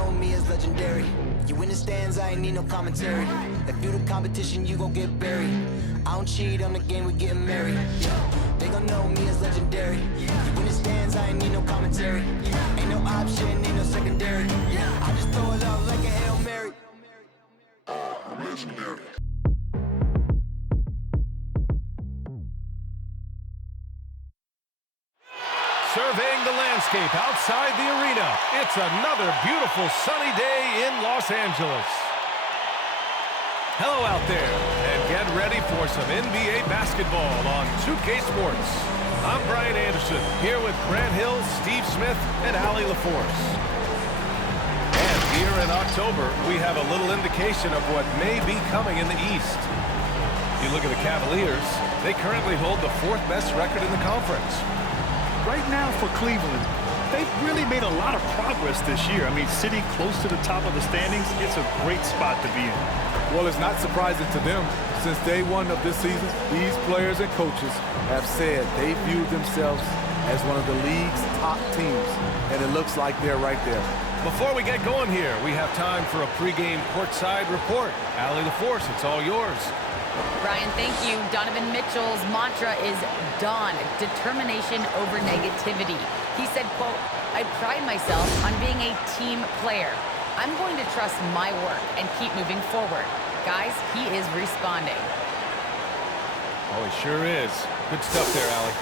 know me as legendary. You in the stands, I ain't need no commentary. If you the competition, you gon' get buried. I don't cheat on the game, we getting married. Yeah. They gon' know me as legendary. You in the stands, I ain't need no commentary. Ain't no option, ain't no secondary. I just throw it out like a Hail Mary. I'm legendary. Surveying the landscape outside the arena, it's another beautiful sunny day in Los Angeles. Hello out there, and get ready for some NBA basketball on 2K Sports. I'm Brian Anderson, here with Grant Hill, Steve Smith, and Allie LaForce. And here in October, we have a little indication of what may be coming in the East. You look at the Cavaliers, they currently hold the 4th best record in the conference. Right now for Cleveland, they've really made a lot of progress this year. I mean, sitting close to the top of the standings, it's a great spot to be in. Well, it's not surprising to them. Since day one of this season, these players and coaches have said they view themselves as one of the league's top teams, and it looks like they're right there. Before we get going here, we have time for a pregame courtside report. Allie LaForce, it's all yours. Brian, thank you. Donovan Mitchell's mantra is done. Determination over negativity. He said, quote, I pride myself on being a team player. I'm going to trust my work and keep moving forward. Guys, he is responding. Oh, he sure is. Good stuff there, Allie.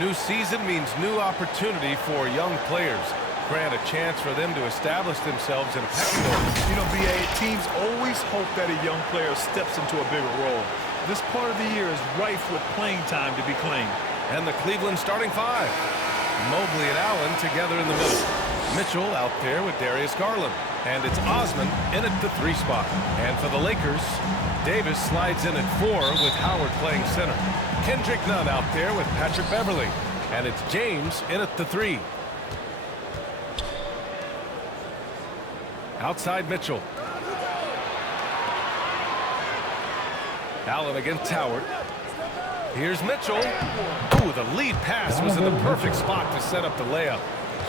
New season means new opportunity for young players. Grant a chance for them to establish themselves in a pecking order. You know, B.A., teams always hope that a young player steps into a bigger role. This part of the year is rife with playing time to be claimed. And the Cleveland starting 5. Mobley and Allen together in the middle. Mitchell out there with Darius Garland. And it's Osman in at the 3 spot. And for the Lakers, Davis slides in at 4 with Howard playing center. Kendrick Nunn out there with Patrick Beverley. And it's James in at the 3. Outside Mitchell. Allen against Howard. Here's Mitchell. Ooh, the lead pass was in the perfect spot to set up the layup.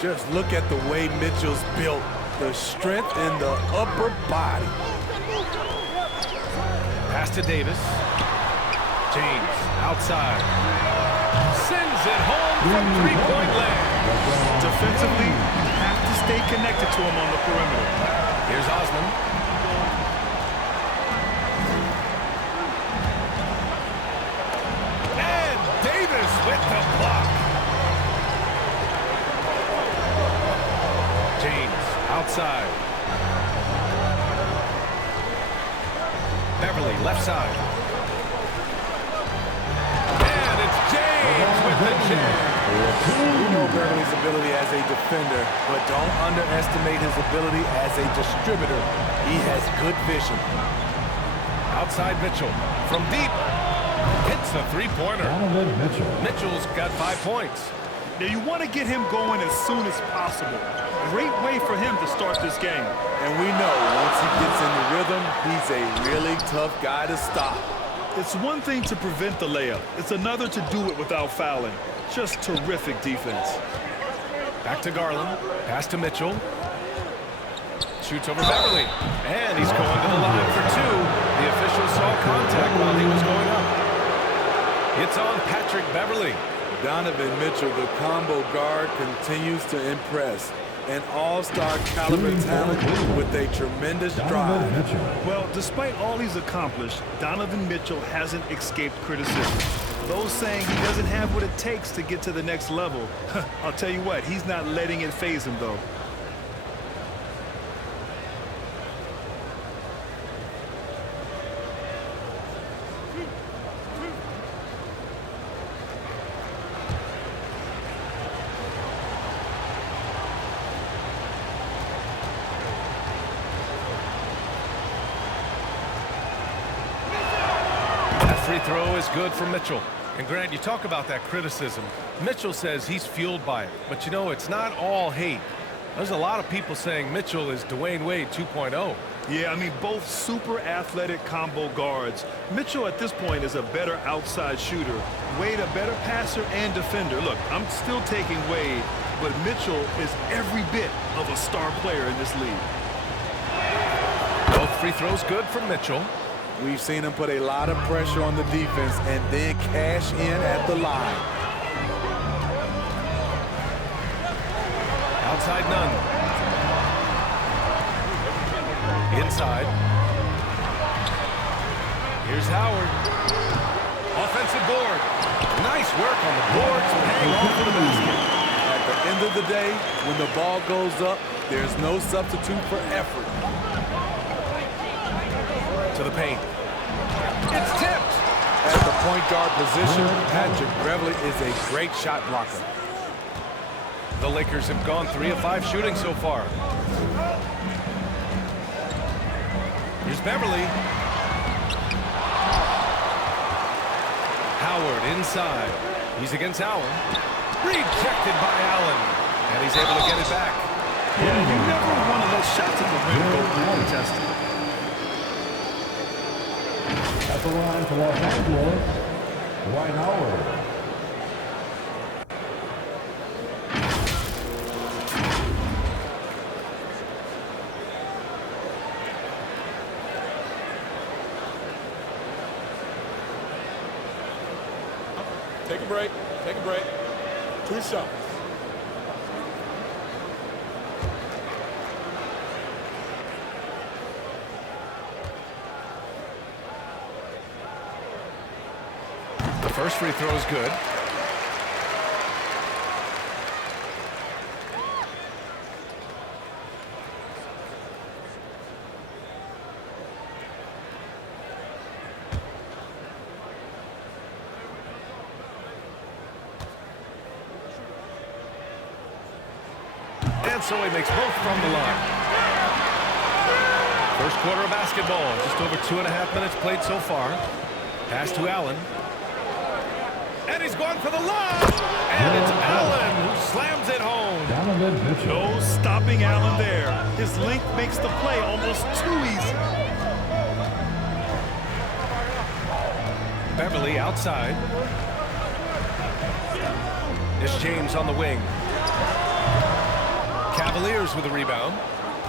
Just look at the way Mitchell's built. The strength in the upper body. Pass to Davis. James outside. Sends it home from 3-point land. Defensively, you have to stay connected to him on the perimeter. Here's Osman. And Davis with the block. James outside. Beverley left side. And it's James with the jam. We know Beverley's ability as a defender, but don't underestimate his ability as a distributor. He has good vision. Outside Mitchell from deep. Hits a 3-pointer. Donovan Mitchell. Mitchell's got 5 points. Now, you want to get him going as soon as possible. Great way for him to start this game. And we know once he gets in the rhythm, he's a really tough guy to stop. It's one thing to prevent the layup. It's another to do it without fouling. Just terrific defense. Back to Garland. Pass to Mitchell. Shoots over Beverley. And he's going to the line for 2. The official saw contact while he was going up. It's on Patrick Beverley. Donovan Mitchell, the combo guard, continues to impress. An all-star caliber talent with a tremendous drive. Well, despite all he's accomplished, Donovan Mitchell hasn't escaped criticism. Those saying he doesn't have what it takes to get to the next level. I'll tell you what, he's not letting it faze him, though. Free throw is good for Mitchell. And Grant, you talk about that criticism. Mitchell says he's fueled by it. But you know, it's not all hate. There's a lot of people saying Mitchell is Dwayne Wade 2.0. Yeah, I mean, both super athletic combo guards. Mitchell at this point is a better outside shooter. Wade a better passer and defender. Look, I'm still taking Wade, but Mitchell is every bit of a star player in this league. free throw's good from Mitchell. We've seen him put a lot of pressure on the defense and then cash in at the line. Outside none. Inside. Here's Howard. Offensive board. Nice work on the boards, paying off for the basket. At the end of the day, when the ball goes up, there's no substitute for effort. To the paint. It's tipped. At the point guard position, Patrick Beverly is a great shot blocker. The Lakers have gone 3 of 5 shooting so far. Here's Beverly. Howard inside. He's against Allen. Rejected by Allen. And he's able to get it back. Yeah, you never want to let shots at the rim go uncontested. At the line for Los Angeles, Dwight Howard. Take a break. Take a break. 2 shots. The first free throw is good. And so he makes both from the line. First quarter of basketball. Just over 2.5 minutes played so far. Pass to Allen. And he's going for the lob. And it's Allen who slams it home. Donovan Mitchell. No stopping Allen there. His length makes the play almost too easy. Beverly outside. It's James on the wing. Cavaliers with a rebound.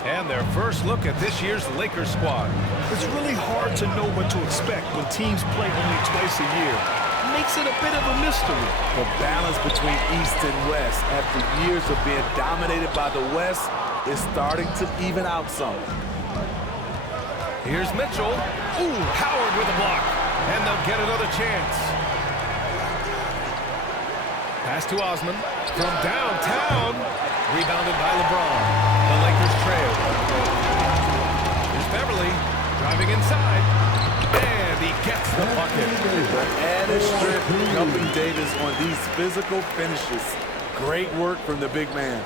And their first look at this year's Lakers squad. It's really hard to know what to expect when teams play only twice a year. It makes it a bit of a mystery. The balance between East and West after years of being dominated by the West is starting to even out some. Here's Mitchell. Ooh, Howard with a block. And they'll get another chance. Pass to Osman from downtown. Rebounded by Lebron. The Lakers trail. Here's Beverly driving inside. And he gets the bucket. The added strength helping Davis on these physical finishes. Great work from the big man.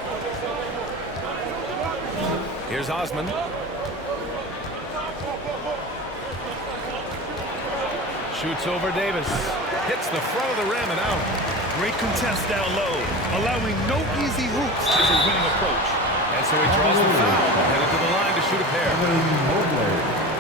Here's Osman. Shoots over Davis. Hits the front of the rim and out. Great contest down low. Allowing no easy hoops is a winning approach. And so he draws the foul. Headed to the line to shoot a pair.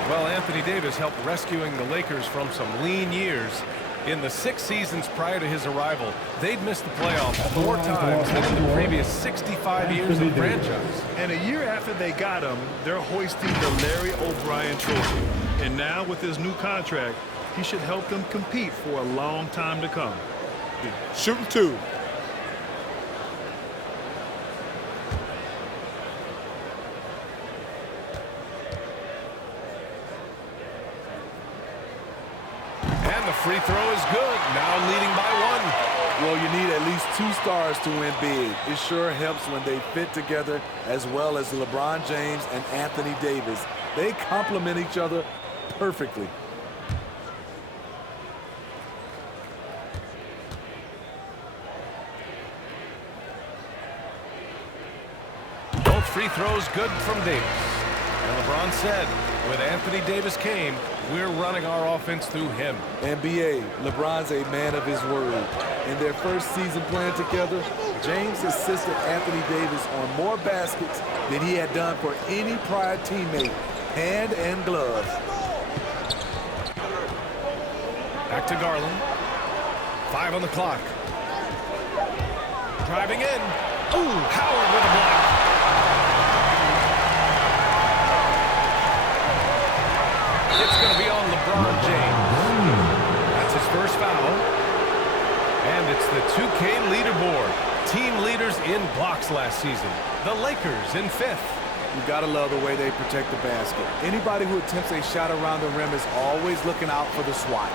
Well, Anthony Davis helped rescuing the Lakers from some lean years. In the 6 seasons prior to his arrival, they'd missed the playoffs 4 times than in the previous 65 years of franchise. And a year after they got him, they're hoisting the Larry O'Brien trophy. And now with his new contract, he should help them compete for a long time to come. Shooting 2. And the free throw is good. Now leading by 1. Well, you need at least 2 stars to win big. It sure helps when they fit together as well as LeBron James and Anthony Davis. They complement each other perfectly. Free throws good from Davis. And LeBron said, when Anthony Davis came, we're running our offense through him. NBA, LeBron's a man of his word. In their first season playing together, James assisted Anthony Davis on more baskets than he had done for any prior teammate, hand and glove. Back to Garland. 5 on the clock. Driving in. Ooh, Howard with a block. It's going to be on LeBron James. That's his first foul. And it's the 2K leaderboard. Team leaders in blocks last season. The Lakers in 5th. You gotta love the way they protect the basket. Anybody who attempts a shot around the rim is always looking out for the swat.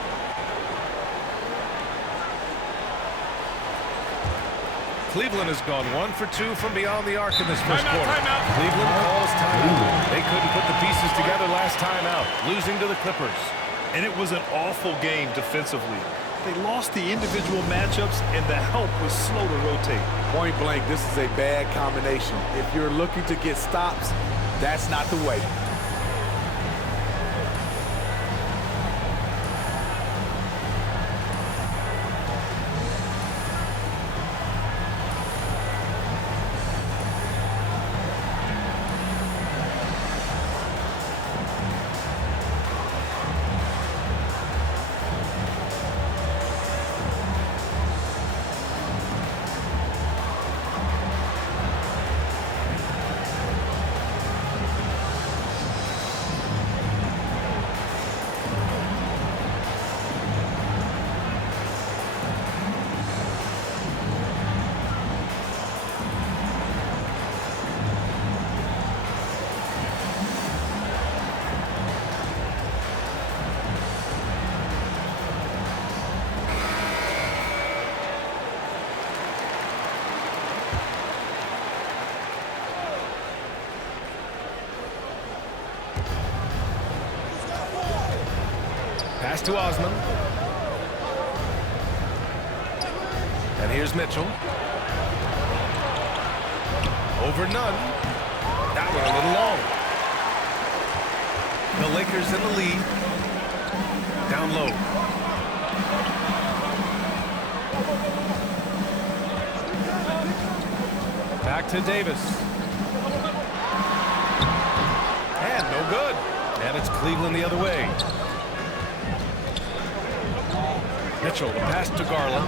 Cleveland has gone 1 for 2 from beyond the arc in this first Timeout, quarter. timeout. Cleveland calls timeout. They couldn't put the pieces together last time out, losing to the Clippers. And it was an awful game defensively. They lost the individual matchups, and the help was slow to rotate. Point blank, this is a bad combination. If you're looking to get stops, that's not the way. Pass to Osman. And here's Mitchell. Over none. That one a little long. The Lakers in the lead. Down low. Back to Davis. And no good. And it's Cleveland the other way. Mitchell, the pass to Garland.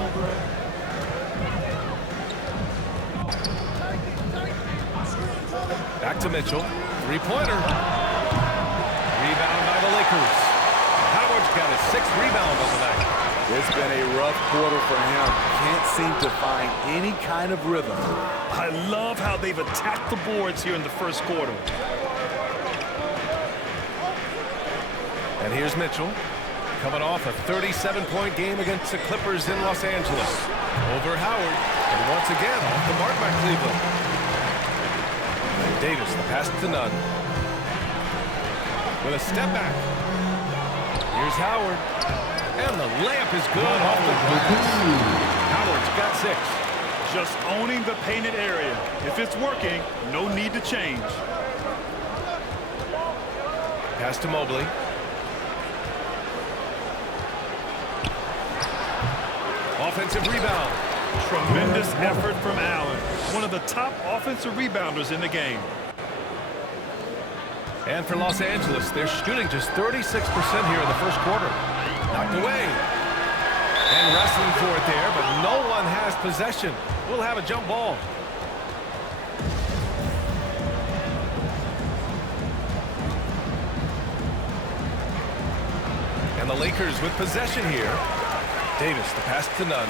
Back to Mitchell. Three-pointer. Rebound by the Lakers. Howard's got his 6th rebound on the night. It's been a rough quarter for him. Can't seem to find any kind of rhythm. I love how they've attacked the boards here in the first quarter. And here's Mitchell. Coming off a 37-point game against the Clippers in Los Angeles. Over Howard, and once again off the mark by Cleveland. And Davis, the pass to Nunn. With a step back. Here's Howard. And the layup is good off the glass. Howard's got 6. Just owning the painted area. If it's working, no need to change. Pass to Mobley. Offensive rebound. Tremendous effort from Allen. One of the top offensive rebounders in the game. And for Los Angeles, they're shooting just 36% here in the first quarter. Knocked away. And wrestling for it there, but no one has possession. We'll have a jump ball. And the Lakers with possession here. Davis, the pass to Nunn.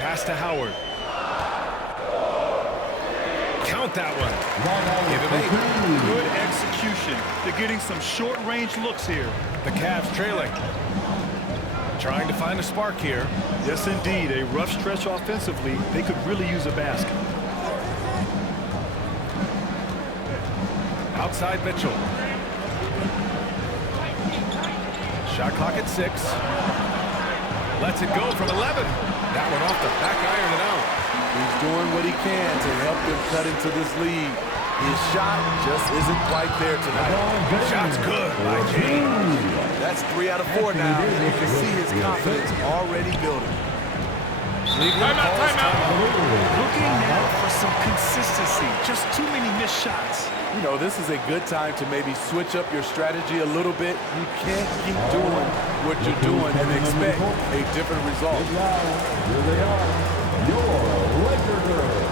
Pass to Howard. Count that one. Give him 8. Good execution. They're getting some short-range looks here. The Cavs trailing. Trying to find a spark here. Yes, indeed. A rough stretch offensively. They could really use a basket. Outside Mitchell. Shot clock at 6. Lets it go from 11. That one off the back iron and out. He's doing what he can to help them cut into this lead. His shot just isn't quite there tonight. Shot's good by James. That's 3 out of 4 now, and you can see his confidence already building. Cleveland calls timeout. Looking now for some consistency. Just too many missed shots. You know, this is a good time to maybe switch up your strategy a little bit. You can't keep doing what you're doing and expect a different result. Here they are, your Lakers.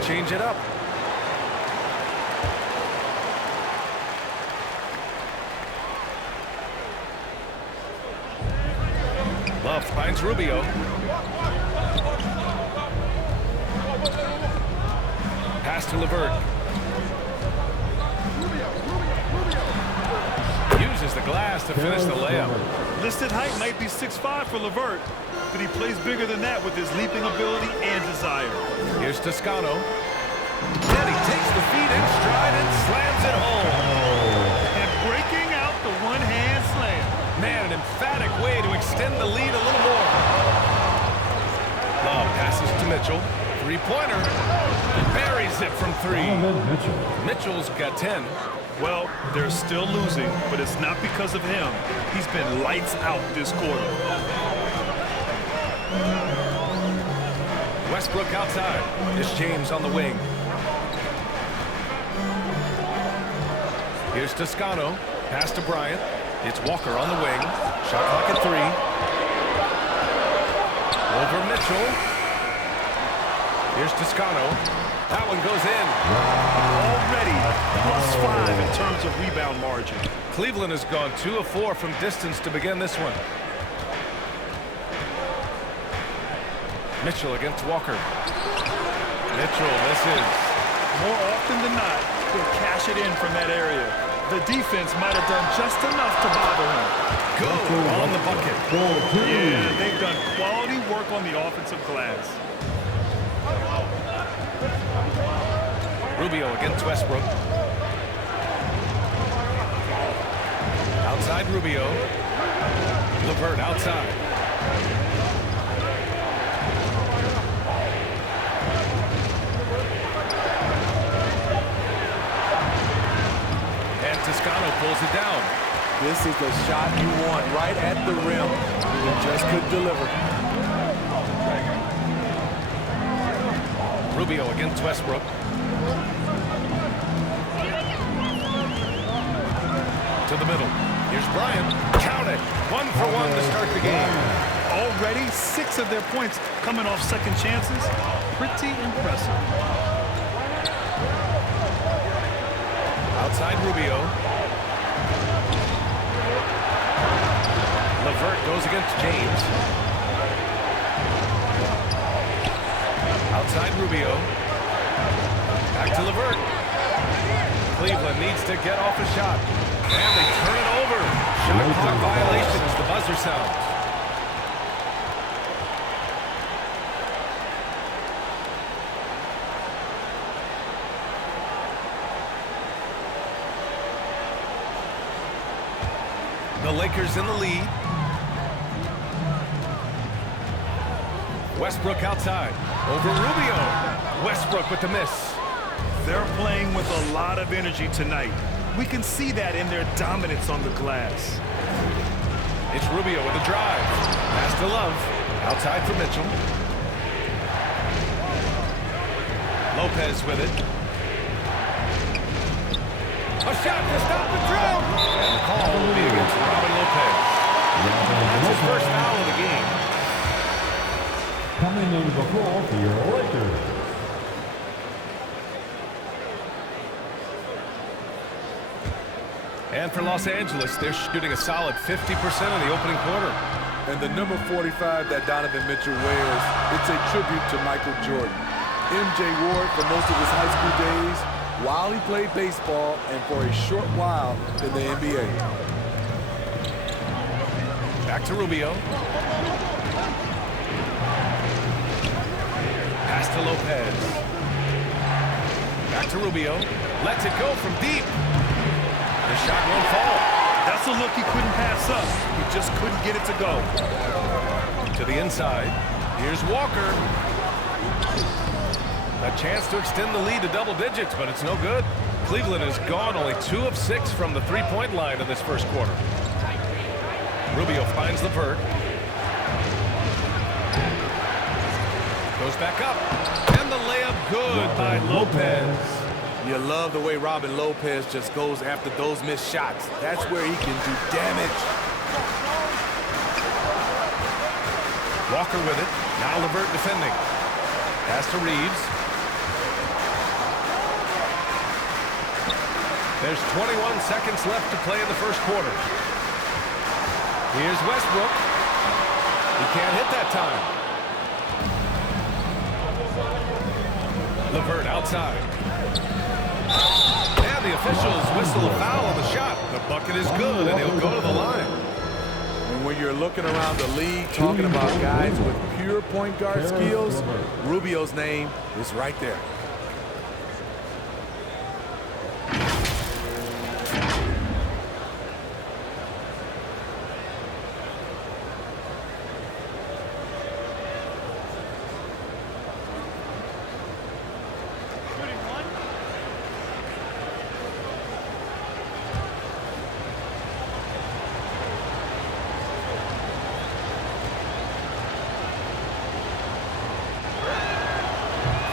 might change it up. Love finds Rubio. Pass to LeVert. Uses the glass to finish the layup. Listed height might be 6'5" for LeVert, but he plays bigger than that with his leaping ability and desire. Here's Toscano. And he takes the feet in stride and slams it home. And breaking out the one-hand slam. Man, an emphatic way to extend the lead a little more. Love passes to Mitchell. Three-pointer. Buries it from three. Mitchell's got 10. Well, they're still losing, but it's not because of him. He's been lights out this quarter. Westbrook outside. Here's James on the wing. Here's Toscano. Pass to Bryant. It's Walker on the wing. Shot clock at 3. Over Mitchell. Here's Toscano. That one goes in. Already +5 in terms of rebound margin. Cleveland has gone 2 of 4 from distance to begin this one. Mitchell against Walker. Mitchell misses. More often than not, he'll cash it in from that area. The defense might have done just enough to bother him. Good on the bucket. Yeah, they've done quality work on the offensive glass. Rubio against Westbrook. Outside Rubio. LeVert outside. And Toscano pulls it down. This is the shot you want right at the rim. He just couldn't deliver. Rubio against Westbrook. To the middle. Here's Bryant. Count it. 1 for 1 to start the game. Already 6 of their points coming off second chances. Pretty impressive. Outside Rubio. LeVert goes against James. Outside Rubio. Back to LeVert. Cleveland needs to get off a shot. And they turn it over. Shot clock violation as the buzzer sounds. The Lakers in the lead. Westbrook outside. Over Rubio. Westbrook with the miss. They're playing with a lot of energy tonight. We can see that in their dominance on the glass. It's Rubio with a drive. Pass to Love. Outside for Mitchell. Lopez with it. A shot to stop the drought. And the call will be against Robin Lopez. That's his first foul of the game. Coming into the floor for your Lakers. And for Los Angeles, they're shooting a solid 50% in the opening quarter. And the number 45 that Donovan Mitchell wears, it's a tribute to Michael Jordan. MJ wore it for most of his high school days, while he played baseball, and for a short while in the NBA. Back to Rubio. Pass to Lopez. Back to Rubio. Lets it go from deep. The shot won't fall. That's a look he couldn't pass up. He just couldn't get it to go. To the inside. Here's Walker. A chance to extend the lead to double digits, but it's no good. Cleveland has gone only 2 of 6 from the three-point line in this first quarter. Rubio finds LeVert. Goes back up. And the layup good by Lopez. You love the way Robin Lopez just goes after those missed shots. That's where he can do damage. Walker with it. Now LeVert defending. Pass to Reeves. There's 21 seconds left to play in the first quarter. Here's Westbrook. He can't hit that time. LeVert outside. And the officials whistle a foul on the shot. The bucket is good, and he'll go to the line. And when you're looking around the league talking about guys with pure point guard skills, Rubio's name is right there.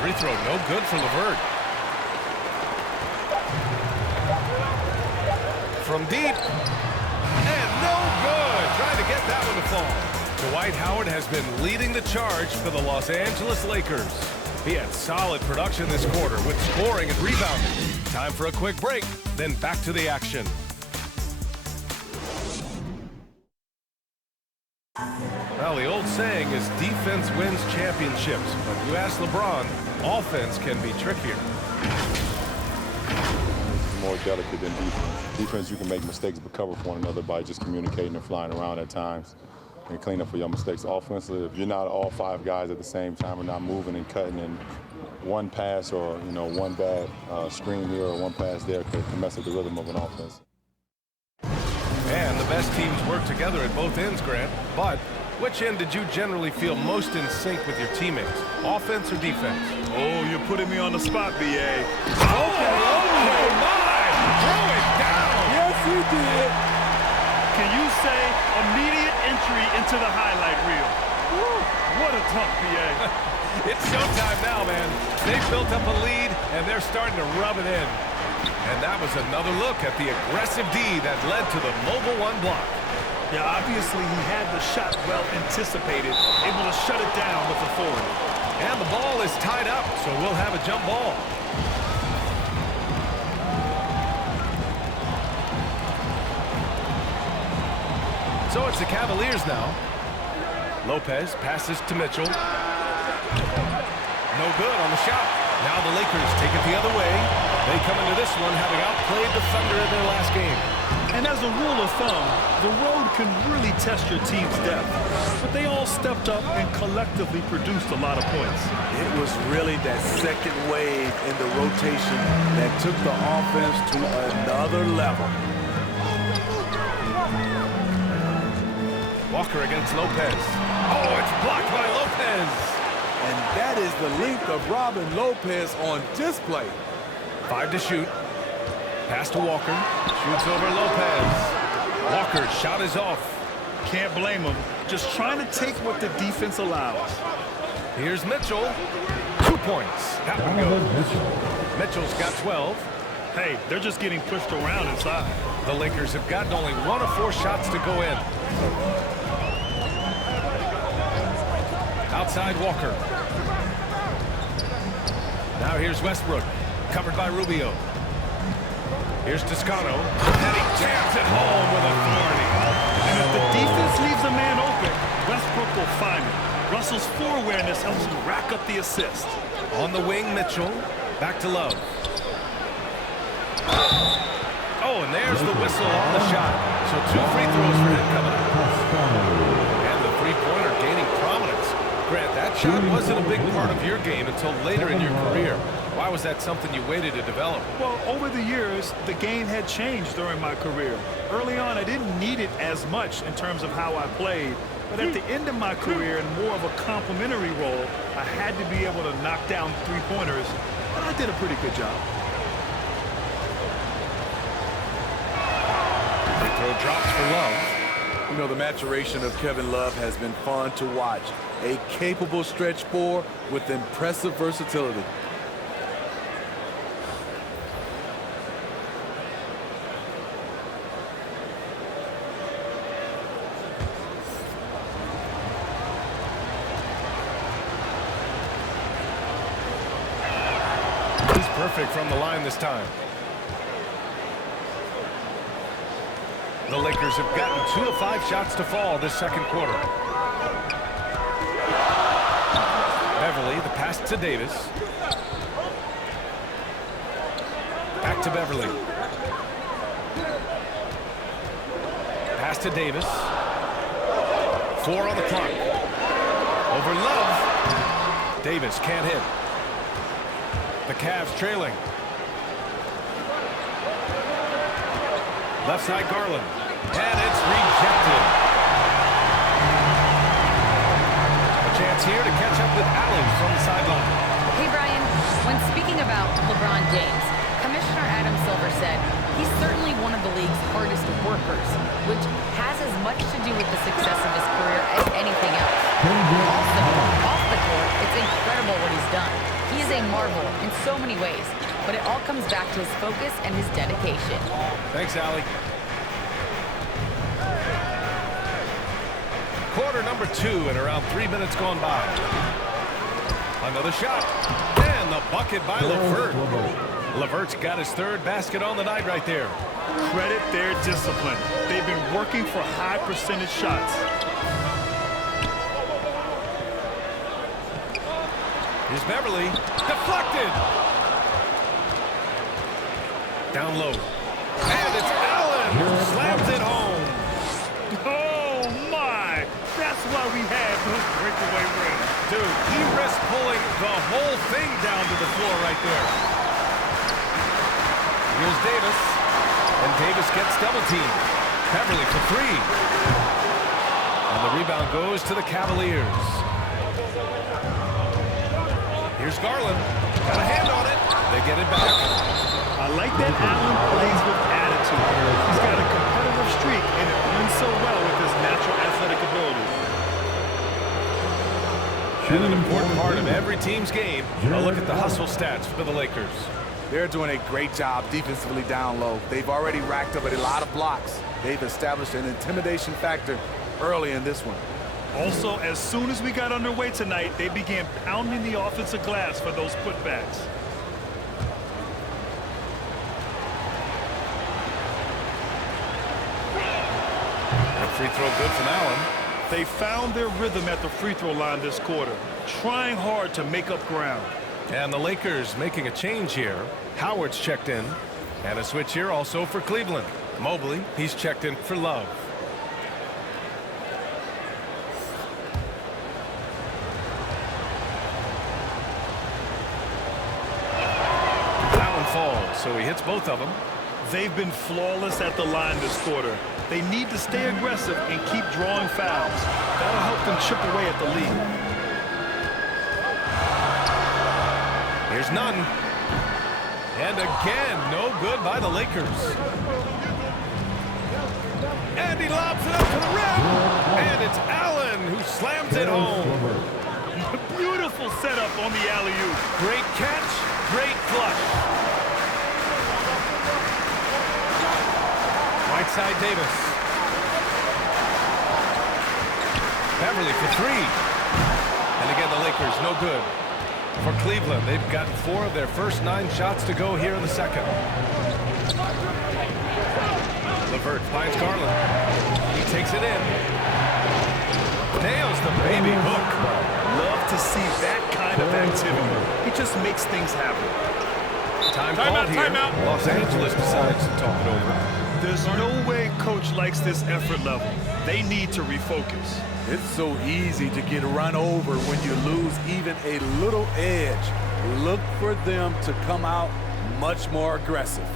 Free throw, no good for LeVert. From deep. And no good. Trying to get that one to fall. Dwight Howard has been leading the charge for the Los Angeles Lakers. He had solid production this quarter with scoring and rebounding. Time for a quick break, then back to the action. Well, the old saying is defense wins championships, but you ask LeBron, offense can be trickier. It's more delicate than defense. Defense, you can make mistakes but cover for one another by just communicating and flying around at times and clean up for your mistakes. Offensively, if you're not all five guys at the same time and not moving and cutting, and one pass or one bad screen here or one pass there can mess up the rhythm of an offense. And the best teams work together at both ends, Grant, but which end did you generally feel most in sync with your teammates, offense or defense? Oh, you're putting me on the spot, B.A. Okay, oh my! Throw it down! Yes, he did. Can you say immediate entry into the highlight reel? Woo, what a dunk, B.A. It's showtime now, man. They've built up a lead, and they're starting to rub it in. And that was another look at the aggressive D that led to the mobile one block. Yeah, obviously he had the shot well anticipated, able to shut it down with authority. And the ball is tied up, so we'll have a jump ball. So it's the Cavaliers now. Lopez passes to Mitchell. No good on the shot. Now the Lakers take it the other way. They come into this one having outplayed the Thunder in their last game. And as a rule of thumb, the road can really test your team's depth. But they all stepped up and collectively produced a lot of points. It was really that second wave in the rotation that took the offense to another level. Walker against Lopez. Oh, it's blocked by Lopez. And that is the length of Robin Lopez on display. 5 to shoot. Pass to Walker. Shoots over Lopez. Walker's shot is off. Can't blame him. Just trying to take what the defense allows. Here's Mitchell. 2 points. That one goes. Mitchell's got 12. Hey, they're just getting pushed around inside. The Lakers have gotten only 1 of 4 shots to go in. Outside Walker. Now here's Westbrook. Covered by Rubio. Here's Toscano. And he jams it home with authority. And if the defense leaves a man open, Westbrook will find it. Russell's floor awareness helps him rack up the assist. On the wing, Mitchell. Back to Love. Oh, and there's the whistle on the shot. So 2 free throws for him coming up. And the three-pointer gaining prominence. Grant, that shot wasn't a big part of your game until later in your career. Why was that something you waited to develop? Well, over the years, the game had changed during my career. Early on, I didn't need it as much in terms of how I played. But at the end of my career, in more of a complementary role, I had to be able to knock down three-pointers, and I did a pretty good job. Free throw drops for Love. You know, the maturation of Kevin Love has been fun to watch. A capable stretch four with impressive versatility. He's perfect from the line this time. The Lakers have gotten 2 of 5 shots to fall this second quarter. Beverly, the pass to Davis. Back to Beverly. Pass to Davis. 4 on the clock. Over Love. Davis can't hit. The Cavs trailing. Left side Garland. And it's rejected. A chance here to catch up with Allen from the sideline. Hey, Brian, when speaking about LeBron James, Commissioner Adam Silver said he's certainly one of the league's hardest workers, which has as much to do with the success of his career as anything else. Also, off the court, it's incredible what he's done. He is a marvel in so many ways, but it all comes back to his focus and his dedication. Thanks, Allie. Quarter number 2 and around 3 minutes gone by. Another shot. And the bucket by LeVert. LeVert's got his 3rd basket on the night right there. Credit their discipline. They've been working for high percentage shots. Here's Beverly. Deflected. Down low. And it's Allen who slams it home. Oh, my. That's why we had those breakaway rims. Dude, he risked pulling the whole thing down to the floor right there. Here's Davis. And Davis gets double teamed. Beverly for 3. And the rebound goes to the Cavaliers. Here's Garland. Got a hand on it. They get it back. I like that Allen plays with attitude. He's got a competitive streak, and it runs so well with his natural athletic ability. And an important part of every team's game. A look at the hustle stats for the Lakers. They're doing a great job defensively down low. They've already racked up a lot of blocks. They've established an intimidation factor early in this one. Also, as soon as we got underway tonight, they began pounding the offensive glass for those putbacks. A free throw good from Allen. They found their rhythm at the free throw line this quarter, trying hard to make up ground. And the Lakers making a change here. Howard's checked in. And a switch here also for Cleveland. Mobley, he's checked in for Love. That one falls, so he hits both of them. They've been flawless at the line this quarter. They need to stay aggressive and keep drawing fouls. That'll help them chip away at the lead. Here's none. And again, no good by the Lakers. And he lobs it up to the rim. And it's Allen who slams it home. Beautiful setup on the alley-oop. Great catch, great flush. Right side Davis. Beverly for 3. And again, the Lakers no good. For Cleveland, they've gotten 4 of their first 9 shots to go here in the second. LeVert finds Garland. He takes it in. Nails the baby hook. Love to see that kind of activity. He just makes things happen. Time called here. Los Angeles decides to talk it over. There's no way coach likes this effort level. They need to refocus. It's so easy to get run over when you lose even a little edge. Look for them to come out much more aggressive.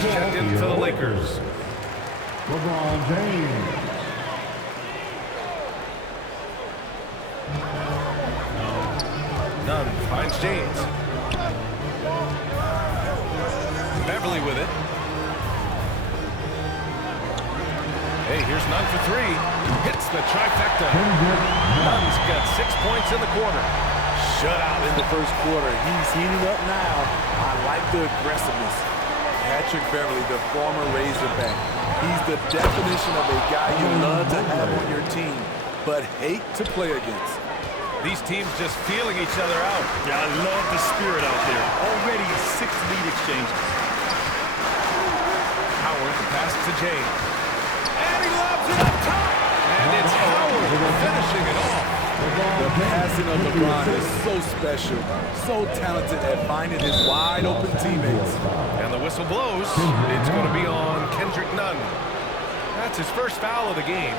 just checked in for the Lakers. LeBron James. Nunn finds James. Beverly with it. Hey, here's Nunn for three. Hits the trifecta. Nunn's got 6 points in the quarter. Shutout in the first quarter. He's heating up now. I like the aggressiveness. Patrick Beverly, the former Razorback. He's the definition of a guy you love to have on your team, but hate to play against. These teams just feeling each other out. Yeah, I love the spirit out there. Already 6 lead exchanges. Howard, the pass to James. And he lobs it up top. And it's Howard finishing it off. The passing of LeBron is so special, so talented at finding his wide open teammates. And the whistle blows. It's going to be on Kendrick Nunn. That's his first foul of the game.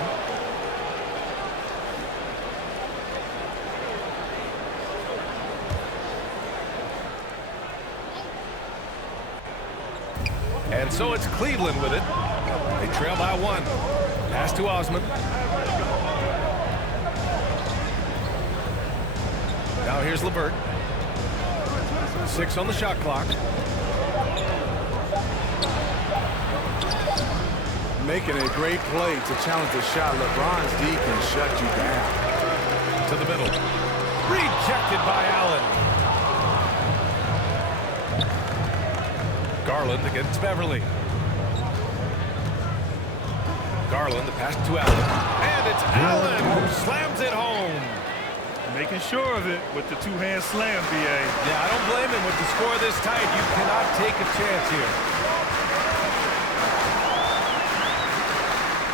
And so it's Cleveland with it. They trail by 1. Pass to Osman. Now here's LeVert. 6 on the shot clock. Making a great play to challenge the shot. LeBron's D can shut you down. To the middle. Rejected by Allen. Garland against Beverly. Garland, the pass to Allen. And it's Allen who slams it home. Making sure of it with the two-hand slam, B.A. Yeah, I don't blame him with the score this tight. You cannot take a chance here.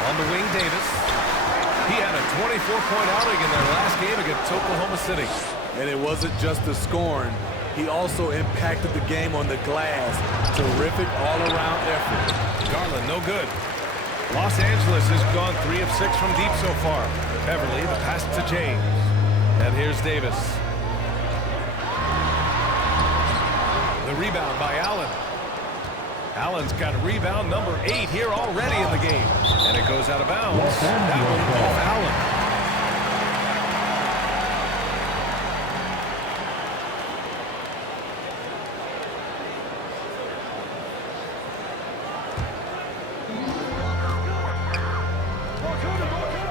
On the wing, Davis. He had a 24-point outing in their last game against Oklahoma City. And it wasn't just the scoring. He also impacted the game on the glass. Terrific all-around effort. Garland, no good. Los Angeles has gone 3 of 6 from deep so far. Beverly, the pass to James. And here's Davis. The rebound by Allen. Allen's got rebound number 8 here already in the game. And it goes out of bounds. That one off Allen.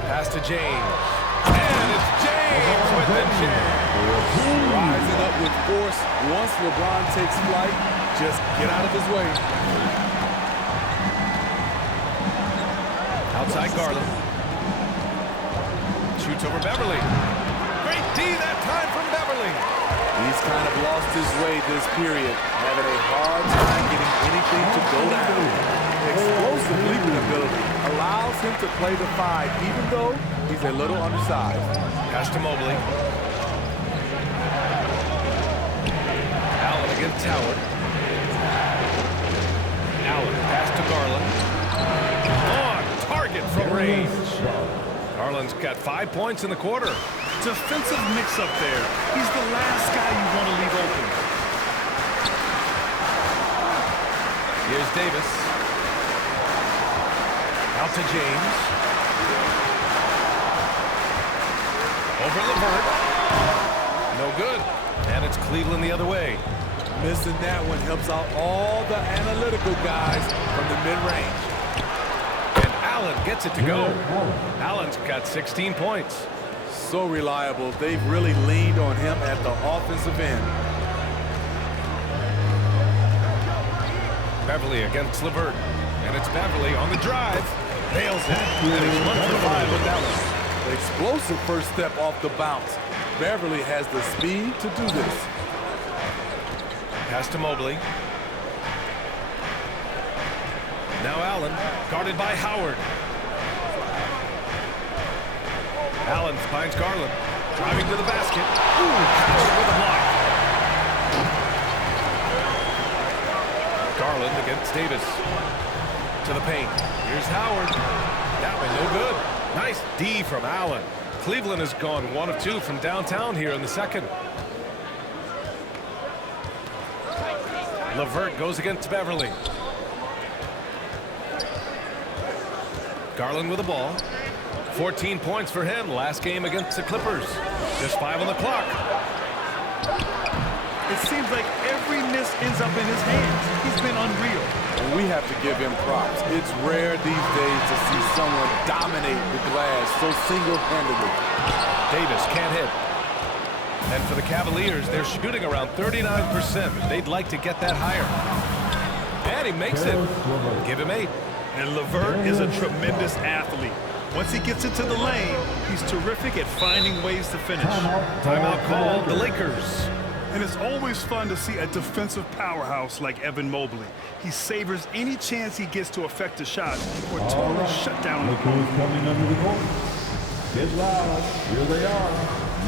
Pass to James. And it's James with the jam. Rising up with force. Once LeBron takes flight, just get out of his way. Outside Garland. Shoots over Beverly. Great D that time from Beverly. He's kind of lost his way this period, having a hard time getting anything to go down. Explosive leaping ability allows him to play the 5, even though he's a little undersized. Pass to Mobley. Allen against Howard. Allen, pass to Garland. On target from range. Garland's got 5 points in the quarter. Defensive mix-up there. He's the last guy you want to leave open. Here's Davis. Out to James. Over LeVert. No good. And it's Cleveland the other way. Missing that one helps out all the analytical guys from the mid-range. And Allen gets it to go. Allen's got 16 points. So reliable. They've really leaned on him at the offensive end. Beverly against LeVert. And it's Beverly on the drive. Nails it. And he's 1 for 5 with that one. Explosive first step off the bounce. Beverly has the speed to do this. Pass to Mobley. Now Allen, guarded by Howard. Allen finds Garland. Driving to the basket. Ooh, Howard with a block. Garland against Davis. To the paint. Here's Howard. That one no good. Nice D from Allen. Cleveland has gone 1 of 2 from downtown here in the second. LeVert goes against Beverly. Garland with the ball. 14 points for him last game against the Clippers. Just 5 on the clock. It seems like every miss ends up in his hands. He's been unreal. And we have to give him props. It's rare these days to see someone dominate the glass so single-handedly. Davis can't hit. And for the Cavaliers, they're shooting around 39%. They'd like to get that higher. And he makes it. Give him 8. And LeVert is a tremendous athlete. Once he gets into the lane, he's terrific at finding ways to finish. Timeout called, the Lakers. And it's always fun to see a defensive powerhouse like Evan Mobley. He savors any chance he gets to affect a shot or totally shut down the opponent. Coming under the court. Get loud. Here they are.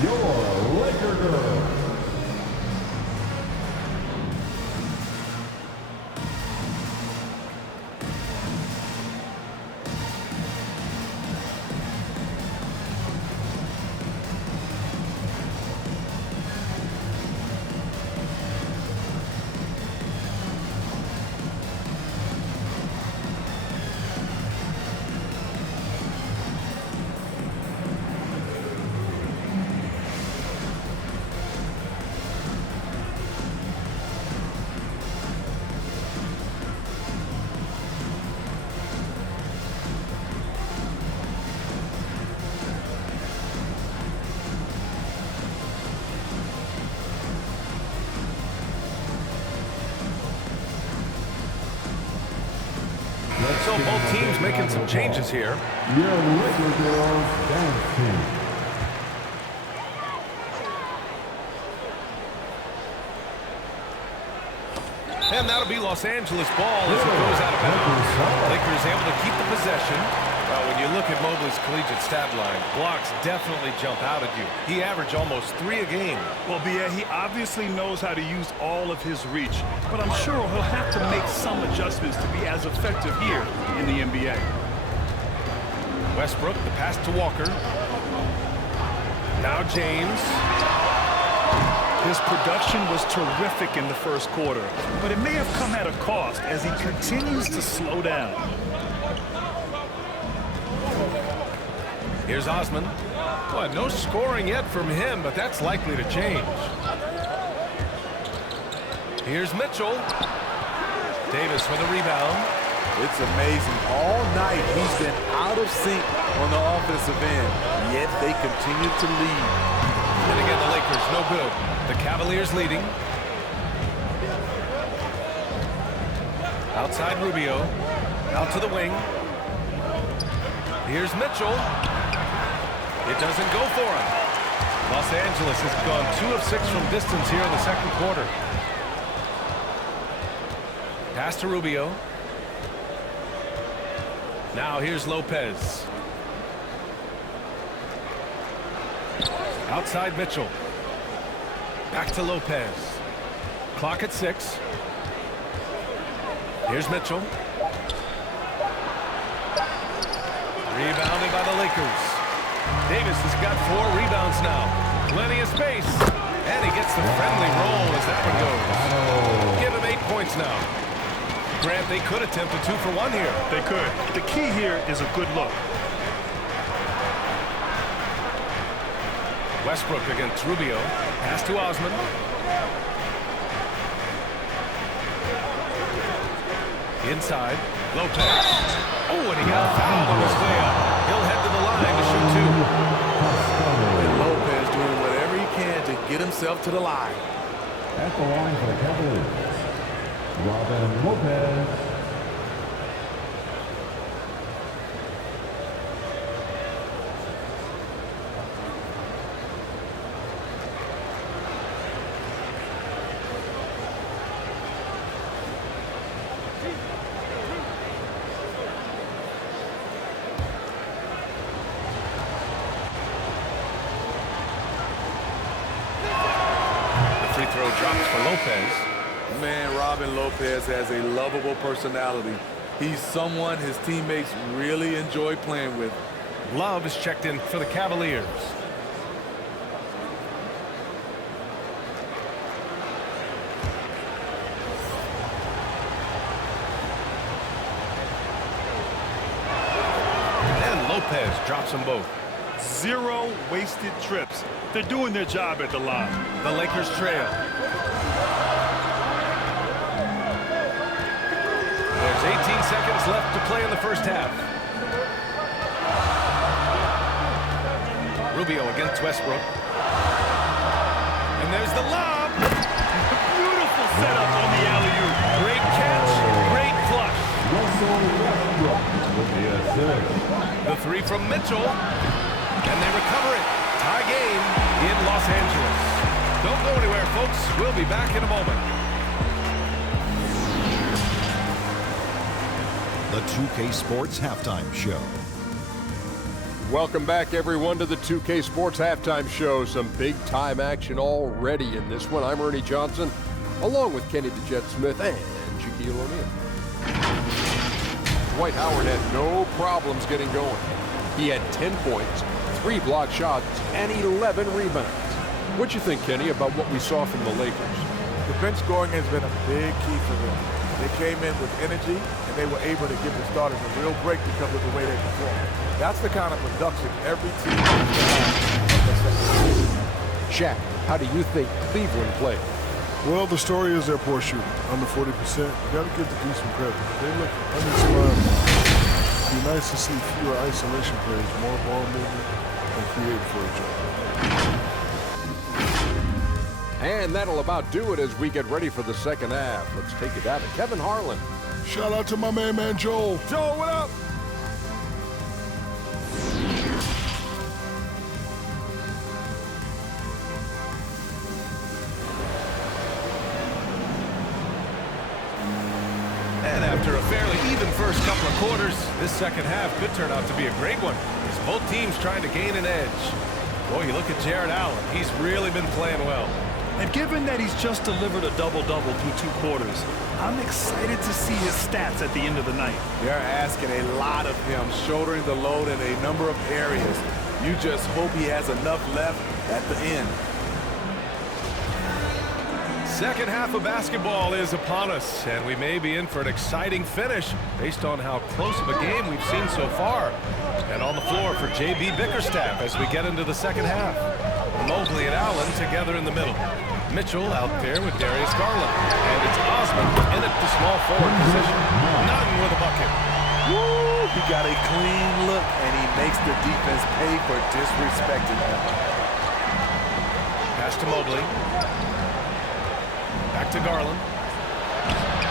Your Laker girls. So both teams making some changes here. Your Laker girls dancing. And that'll be Los Angeles ball as it goes out of bounds. Lakers able to keep the possession. Well, when you look at Mobley's collegiate stat line, blocks definitely jump out at you. He averaged almost 3 a game. Well, Bia, he obviously knows how to use all of his reach, but I'm sure he'll have to make some adjustments to be as effective here in the NBA. Westbrook, the pass to Walker. Now James. His production was terrific in the first quarter, but it may have come at a cost as he continues to slow down. Here's Osman. Boy, no scoring yet from him, but that's likely to change. Here's Mitchell. Davis for the rebound. It's amazing. All night he's been out of sync on the offensive end, yet they continue to lead. And again, the Lakers no good. The Cavaliers leading. Outside Rubio. Out to the wing. Here's Mitchell. It doesn't go for him. Los Angeles has gone 2 of 6 from distance here in the second quarter. Pass to Rubio. Now here's Lopez. Outside Mitchell. Back to Lopez. Clock at 6. Here's Mitchell. Rebounded by the Lakers. Davis has got 4 rebounds now. Plenty of space. And he gets the friendly roll as that one goes. Give him 8 points now. Grant, they could attempt a 2 for 1 here. They could. The key here is a good look. Westbrook against Rubio. Pass to Osman. Inside. Lopez. Oh, and he got fouled on his way up. He'll head to the line to shoot 2. And Lopez doing whatever he can to get himself to the line. At the line for the Cavaliers, Donovan Lopez. Throw drops for Lopez. Man, Robin Lopez has a lovable personality. He's someone his teammates really enjoy playing with. Love is checked in for the Cavaliers. Lopez drops them both. 0 wasted trips. They're doing their job at the line. The Lakers trail. There's 18 seconds left to play in the first half. Rubio against Westbrook. And there's the lob. Beautiful setup on the alley-oop. Great catch, great flush. The three from Mitchell. And they recover it. Tie game in Los Angeles. Don't go anywhere, folks. We'll be back in a moment. The 2K Sports Halftime Show. Welcome back, everyone, to the 2K Sports Halftime Show. Some big-time action already in this one. I'm Ernie Johnson, along with Kenny the Jet Smith and Shaquille O'Neal. Dwight Howard had no problems getting going. He had 10 points, 3 block shots, and 11 rebounds. What you think, Kenny, about what we saw from the Lakers? The bench scoring has been a big key for them. They came in with energy, and they were able to give the starters a real break because of the way they performed. That's the kind of production every team has. Shaq, how do you think Cleveland played? Well, the story is their poor shooting, under 40%. You got to give the D some credit. They look uninspired. It'd be nice to see fewer isolation plays, more ball movement, and create for each other. And that'll about do it as we get ready for the second half. Let's take it down to Kevin Harlan. Shout out to my man Joel. Joel, what up? And after a fairly even first couple of quarters, this second half could turn out to be a great one, as both teams trying to gain an edge. Boy, you look at Jared Allen. He's really been playing well. And given that he's just delivered a double-double through 2 quarters, I'm excited to see his stats at the end of the night. They're asking a lot of him, shouldering the load in a number of areas. You just hope he has enough left at the end. Second half of basketball is upon us, and we may be in for an exciting finish based on how close of a game we've seen so far. And on the floor for J.B. Bickerstaff as we get into the second half. Mobley and Allen together in the middle. Mitchell out there with Darius Garland. And it's Osman in at the small forward position. Nunn with a bucket. Woo! He got a clean look, and he makes the defense pay for disrespecting him. Pass to Mobley. Back to Garland.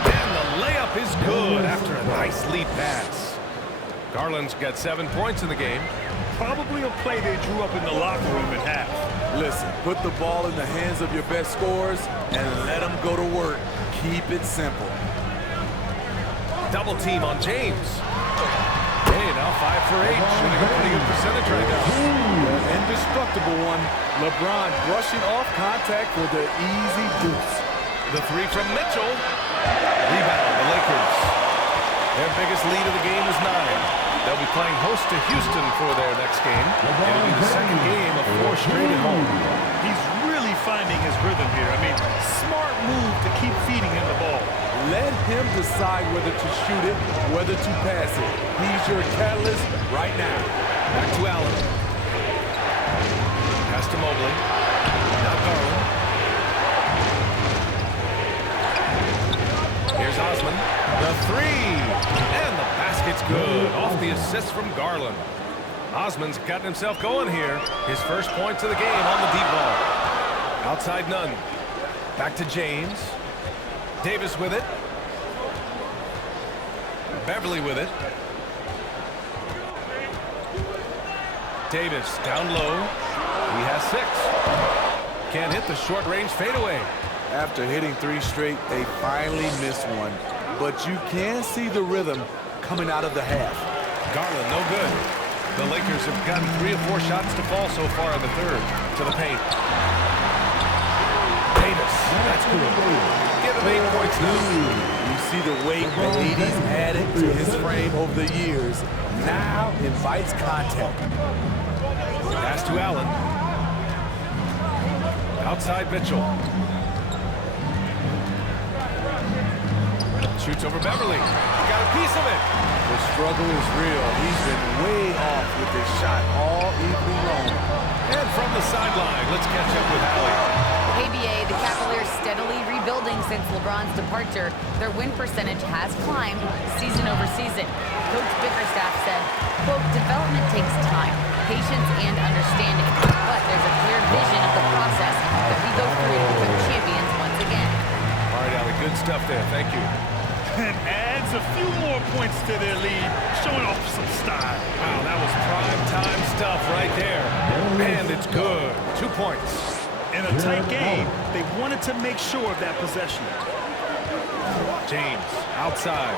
And the layup is good after a nice lead pass. Garland's got 7 points in the game. Probably a play they drew up in the locker room at half. Listen, put the ball in the hands of your best scorers and let them go to work. Keep it simple. Double team on James. Hey, now 5 for 8. Shooting a pretty good percentage right now. An indestructible one. LeBron brushing off contact for the easy deuce. The three from Mitchell. Rebound, the Lakers. Their biggest lead of the game is 9. They'll be playing host to Houston for their next game. It'll be the second game of 4 straight at home. He's really finding his rhythm here. I mean, smart move to keep feeding him the ball. Let him decide whether to shoot it, whether to pass it. He's your catalyst right now. Back to Allen. Pass to Mobley. Now Garland. Here's Osman. The three. And the basket's good. Off the assist from Garland. Osman's gotten himself going here. His first points of the game on the deep ball. Outside Nunn. Back to James. Davis with it. Beverly with it. Davis down low. He has 6. Can't hit the short-range fadeaway. After hitting 3 straight, they finally missed one. But you can see the rhythm coming out of the half. Garland, no good. The Lakers have gotten 3 or 4 shots to fall so far in the third. To the paint. Davis, that's cool. Give him 8 points now. You see the weight that AD's added to his frame over the years. Now invites contact. Pass to Allen. Outside Mitchell. Shoots over Beverly. Got it piece of it. The struggle is real. He's been way off with his shot all evening long. And from the sideline, let's catch up with Allie. KBA, the Cavaliers steadily rebuilding since LeBron's departure. Their win percentage has climbed season over season. Coach Bickerstaff said, quote, development takes time, patience, and understanding. But there's a clear vision of the process that we go through to become champions once again. All right, Allie, good stuff there. Thank you. And adds a few more points to their lead, showing off some style. Wow, that was prime time stuff right there. And it's good. 2 points. In a tight game, they wanted to make sure of that possession. James outside.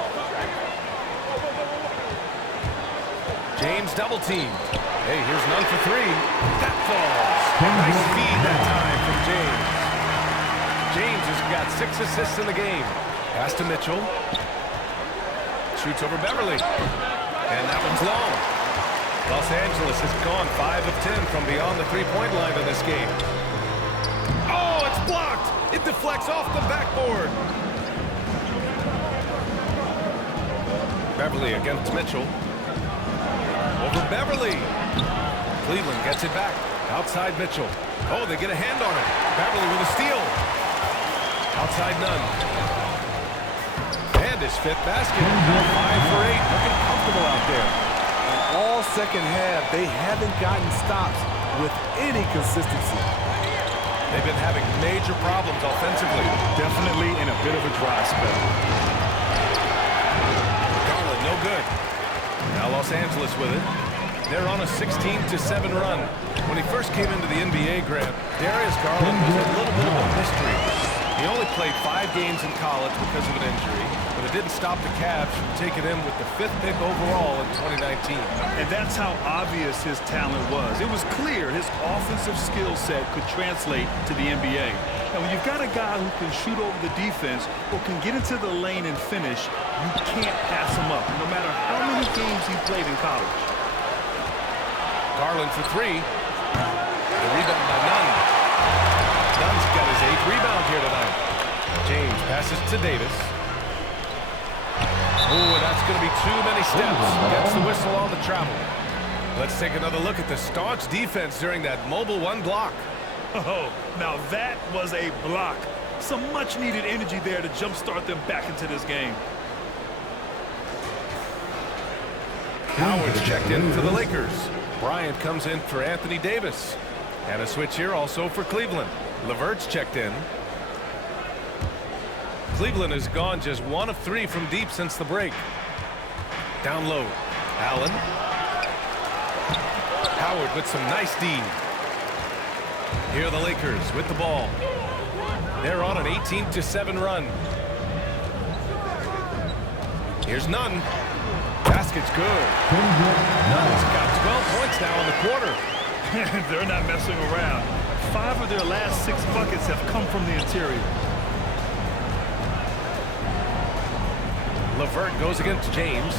James double teamed. Hey, here's none for three. That falls. Nice feed that time from James. James has got 6 assists in the game. Pass to Mitchell. Shoots over Beverly. And that one's long. Los Angeles has gone 5 of 10 from beyond the three-point line in this game. Oh, it's blocked. It deflects off the backboard. Beverly against Mitchell. Over Beverly. Cleveland gets it back. Outside Mitchell. Oh, they get a hand on it. Beverly with a steal. Outside Nunn. And his 5th basket. 5 for 8. Looking comfortable out there. And all second half, they haven't gotten stops with any consistency. They've been having major problems offensively. Definitely in a bit of a dry spell. Garland, no good. Now Los Angeles with it. They're on a 16-7 run. When he first came into the NBA, Grant, Darius Garland was a little bit of a mystery. He only played 5 games in college because of an injury, but it didn't stop the Cavs from taking him with the 5th pick overall in 2019. And that's how obvious his talent was. It was clear his offensive skill set could translate to the NBA. And when you've got a guy who can shoot over the defense or can get into the lane and finish, you can't pass him up, no matter how many games he played in college. Garland for 3. The rebound by Nunn. Nunn's got his 8th rebound here tonight. James passes to Davis. Oh, that's going to be too many steps. Gets the whistle on the travel. Let's take another look at the staunch defense during that mobile 1 block. Oh, now that was a block. Some much-needed energy there to jumpstart them back into this game. Howard's checked in for the Lakers. Bryant comes in for Anthony Davis. And a switch here also for Cleveland. LeVert's checked in. Cleveland has gone just 1 of 3 from deep since the break. Down low. Allen. Howard with some nice D. Here are the Lakers with the ball. They're on an 18-7 run. Here's Nunn. Basket's good. Nunn's got 12 points now in the quarter. They're not messing around. 5 of their last 6 buckets have come from the interior. LeVert goes against James.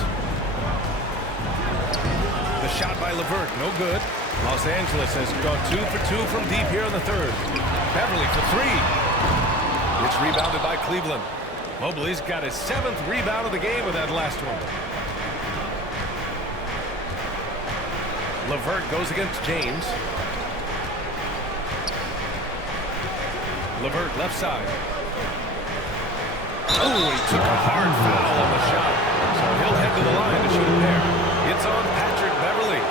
The shot by LeVert, no good. Los Angeles has gone 2 for 2 from deep here in the 3rd. Beverly for 3. It's rebounded by Cleveland. Mobley's got his 7th rebound of the game with that last one. LeVert goes against James. LeVert left side. Oh, he took a hard foul on the shot. So he'll head to the line to shoot a pair. It's on Patrick Beverly.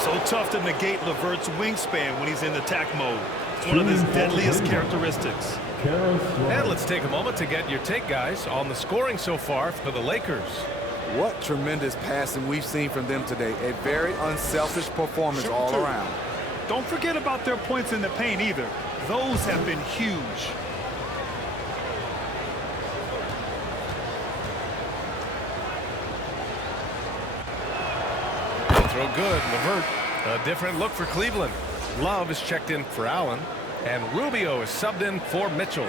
So tough to negate LeVert's wingspan when he's in attack mode. It's one of his deadliest characteristics. And let's take a moment to get your take, guys, on the scoring so far for the Lakers. What tremendous passing we've seen from them today. A very unselfish performance all around. Don't forget about their points in the paint either. Those have been huge. Throw good. LeVert. A different look for Cleveland. Love is checked in for Allen. And Rubio is subbed in for Mitchell.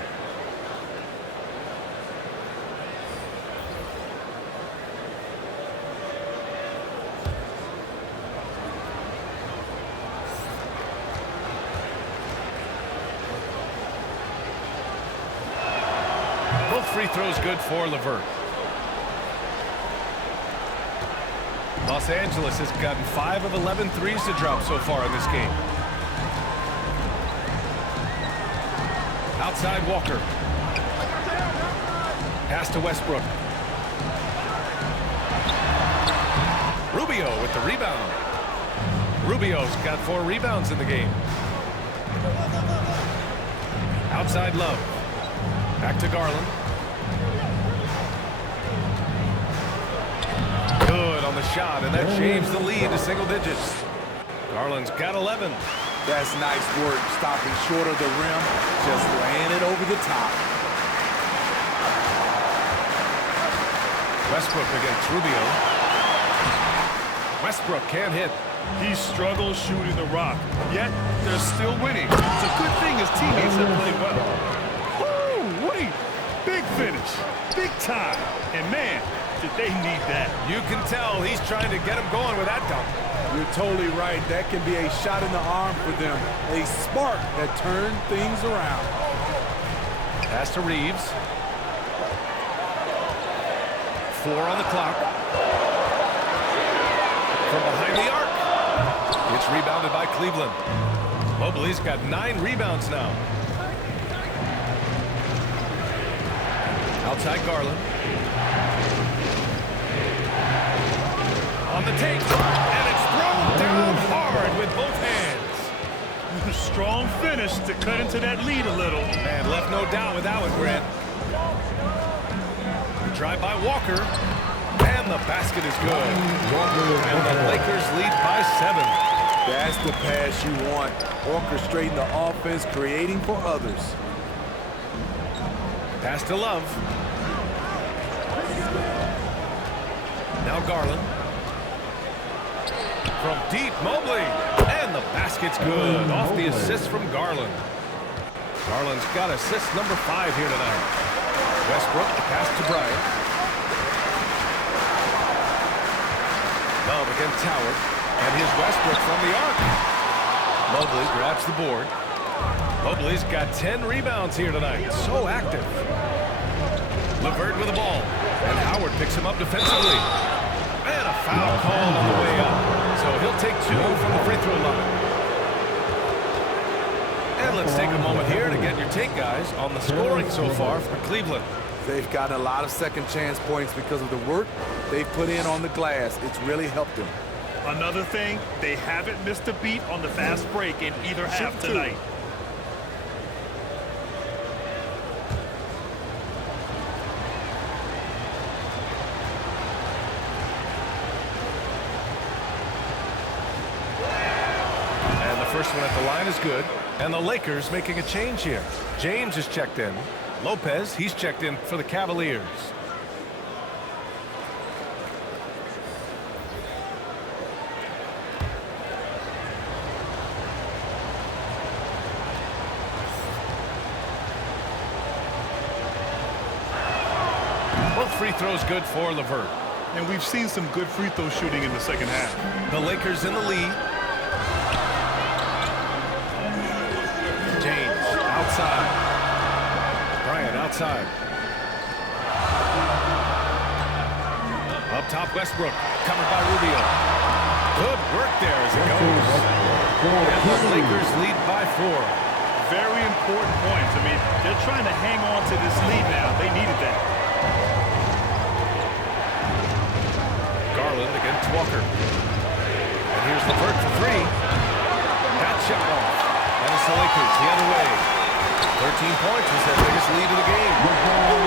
Both free throws good for LeVert. Los Angeles has gotten 5 of 11 threes to drop so far in this game. Outside Walker. Pass to Westbrook. Rubio with the rebound. Rubio's got 4 rebounds in the game. Outside Love. Back to Garland. Good on the shot, and that shaves the lead to single digits. Garland's got 11. That's nice work, stopping short of the rim, just laying it over the top. Westbrook against Rubio. Westbrook can't hit. He struggles shooting the rock, yet they're still winning. It's a good thing his teammates have played well. Woo, wait, big finish, big time, and man, did they need that. You can tell he's trying to get him going with that dunk. You're totally right. That can be a shot in the arm for them. A spark that turned things around. Pass to Reeves. 4 on the clock. From behind the arc. It's rebounded by Cleveland. Mobley's got 9 rebounds now. Outside Garland. On the take. And it's thrown down hard with both hands. Strong finish to cut into that lead a little. And left no doubt with that one, Grant. Drive by Walker. And the basket is good. And the Lakers lead by 7. That's the pass you want. Orchestrating the offense, creating for others. Pass to Love. Now Garland. From deep, Mobley. And the basket's good. Off the assist from Garland. Garland's got assist number 5 here tonight. Westbrook, pass to Bryant. Love against Howard. And here's Westbrook from the arc. Mobley grabs the board. Mobley's got 10 rebounds here tonight. So active. LeVert with the ball. And Howard picks him up defensively. And a foul call on the way up. So he'll take 2 from the free throw line. And let's take a moment here to get your take, guys, on the scoring so far for Cleveland. They've gotten a lot of second chance points because of the work they've put in on the glass. It's really helped them. Another thing, they haven't missed a beat on the fast break in either half tonight. And the first one at the line is good. And the Lakers making a change here. James is checked in. Lopez, he's checked in for the Cavaliers. Both free throws good for LeVert. And we've seen some good free throw shooting in the second half. The Lakers in the lead. James outside. Bryant outside. Up top, Westbrook. Covered by Rubio. Good work there as it goes. And the Lakers lead by 4. Very important points. I mean, they're trying to hang on to this lead now. They needed that. Garland against Walker. And here's LeVert for 3. That shot off. And it's the Lakers the other way. 13 points was their biggest lead of the game. LeBron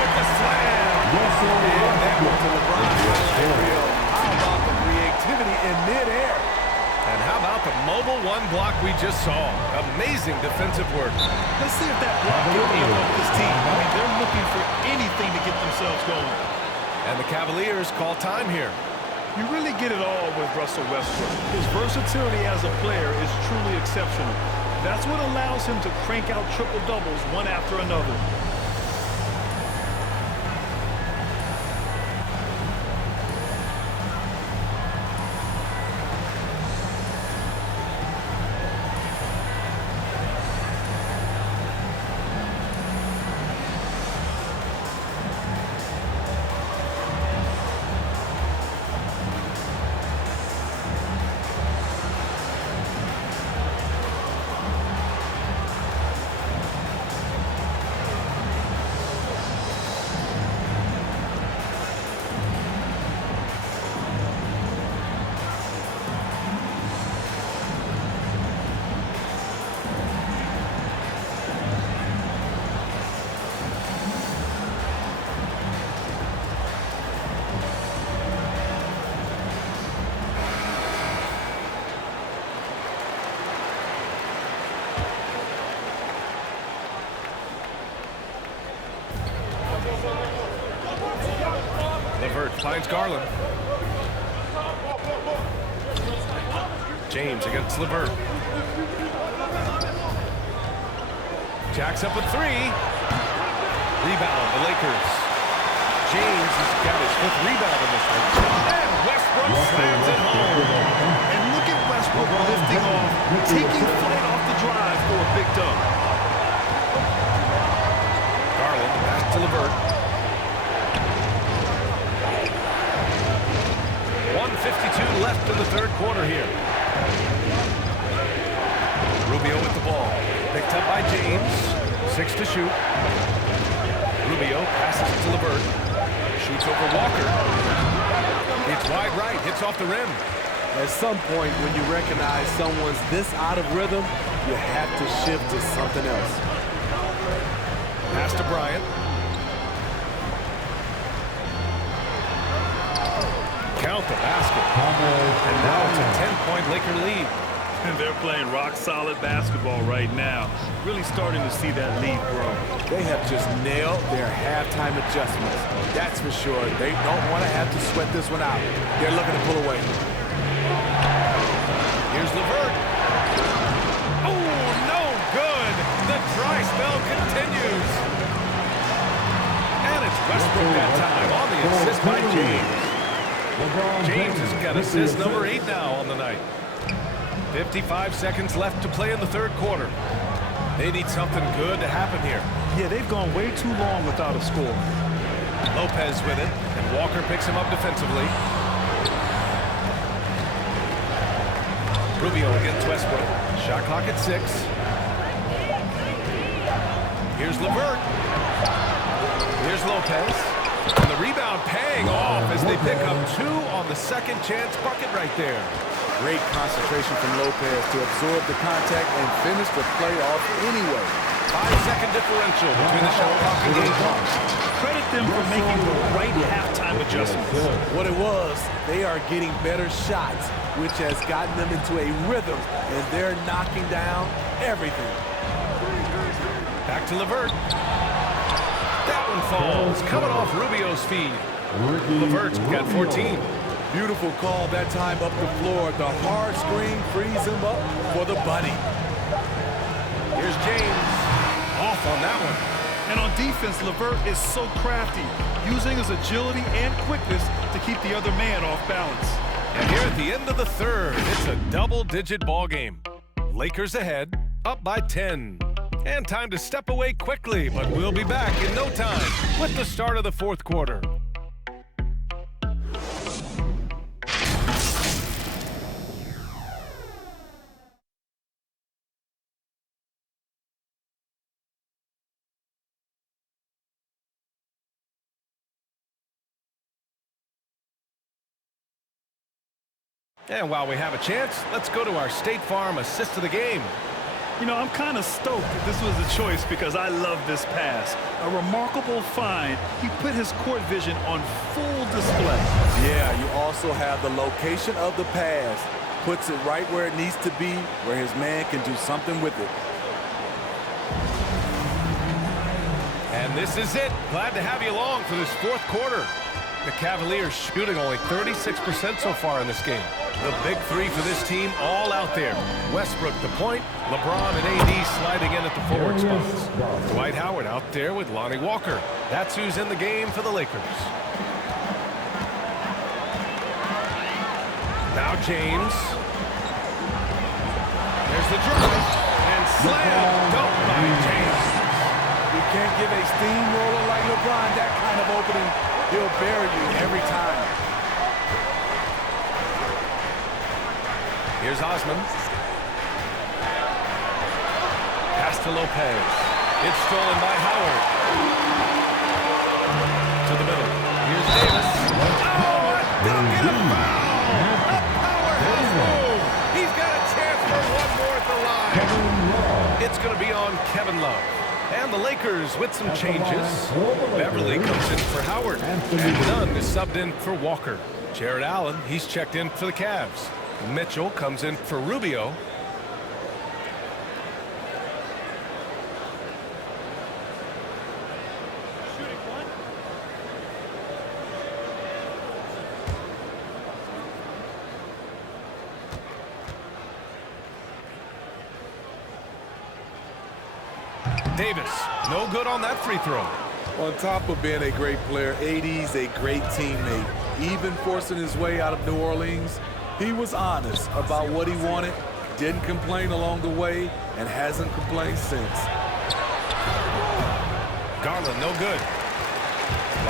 with the slam. And that went to LeBron. How about the creativity in midair? And how about the mobile 1 block we just saw? Amazing defensive work. Let's see if that block can amp up this team. I mean, they're looking for anything to get themselves going. And the Cavaliers call time here. You really get it all with Russell Westbrook. His versatility as a player is truly exceptional. That's what allows him to crank out triple-doubles one after another. LeVert finds Garland. James against LeVert. Jacks up a three. Rebound, the Lakers. James has got his 5th rebound in this one. And Westbrook slams it home. And look at Westbrook lifting off, taking flight off the drive for a big dunk. Garland pass to LeVert. 1:52 left in the 3rd quarter here. Rubio with the ball. Picked up by James. 6 to shoot. Rubio passes it to LeVert. Shoots over Walker. It's wide right. Hits off the rim. At some point, when you recognize someone's this out of rhythm, you have to shift to something else. Pass to Bryant. Count the basket. And now it's a 10-point Laker lead. And they're playing rock-solid basketball right now. Really starting to see that lead grow. They have just nailed their halftime adjustments. That's for sure. They don't want to have to sweat this one out. They're looking to pull away. Here's LeVert. Oh, no good. The dry spell continues. And it's Westbrook that time on the assist by James. James has got assist number 8 now on the night. 55 seconds left to play in the 3rd quarter. They need something good to happen here. Yeah, they've gone way too long without a score. Lopez with it, and Walker picks him up defensively. Rubio against Westbrook. Shot clock at 6. Here's LeVert. Here's Lopez. And the rebound paying off as they pick up 2 on the second chance bucket right there. Great concentration from Lopez to absorb the contact and finish the play off anyway. 5-second differential between the shot clock and game clock. Credit them for making the right halftime adjustments. What it was, they are getting better shots, which has gotten them into a rhythm, and they're knocking down everything. Back to LeVert. That one falls, coming off Rubio's feed. LeVert's got 14. Beautiful call that time up the floor. The hard screen frees him up for the bunny. Here's James. Off on that one. And on defense, LeVert is so crafty, using his agility and quickness to keep the other man off balance. And here at the end of the 3rd, it's a double-digit ball game. Lakers ahead, up by 10. And time to step away quickly, but we'll be back in no time with the start of the 4th quarter. And while we have a chance, let's go to our State Farm assist of the game. You know, I'm kind of stoked that this was a choice because I love this pass. A remarkable find. He put his court vision on full display. Yeah, you also have the location of the pass. Puts it right where it needs to be, where his man can do something with it. And this is it. Glad to have you along for this 4th quarter. The Cavaliers shooting only 36% so far in this game. The big 3 for this team all out there. Westbrook the point, LeBron and AD sliding in at the forward spots. Dwight Howard out there with Lonnie Walker. That's who's in the game for the Lakers. Now James. There's the drive. And slam dunk by James. You can't give a steamroller like LeBron that kind of opening. He'll bury you every time. Here's Osman. Pass to Lopez. It's stolen by Howard. To the middle. Here's Davis. Oh, a dunk and a foul! A powerhouse move! He's got a chance for one more at the line. It's going to be on Kevin Love. And the Lakers with some changes. Beverly comes in for Howard. And Nunn is subbed in for Walker. Jared Allen, he's checked in for the Cavs. Mitchell comes in for Rubio. Davis, no good on that free throw. On top of being a great player, AD's a great teammate. Even forcing his way out of New Orleans, he was honest about what he wanted, didn't complain along the way, and hasn't complained since. Garland, no good.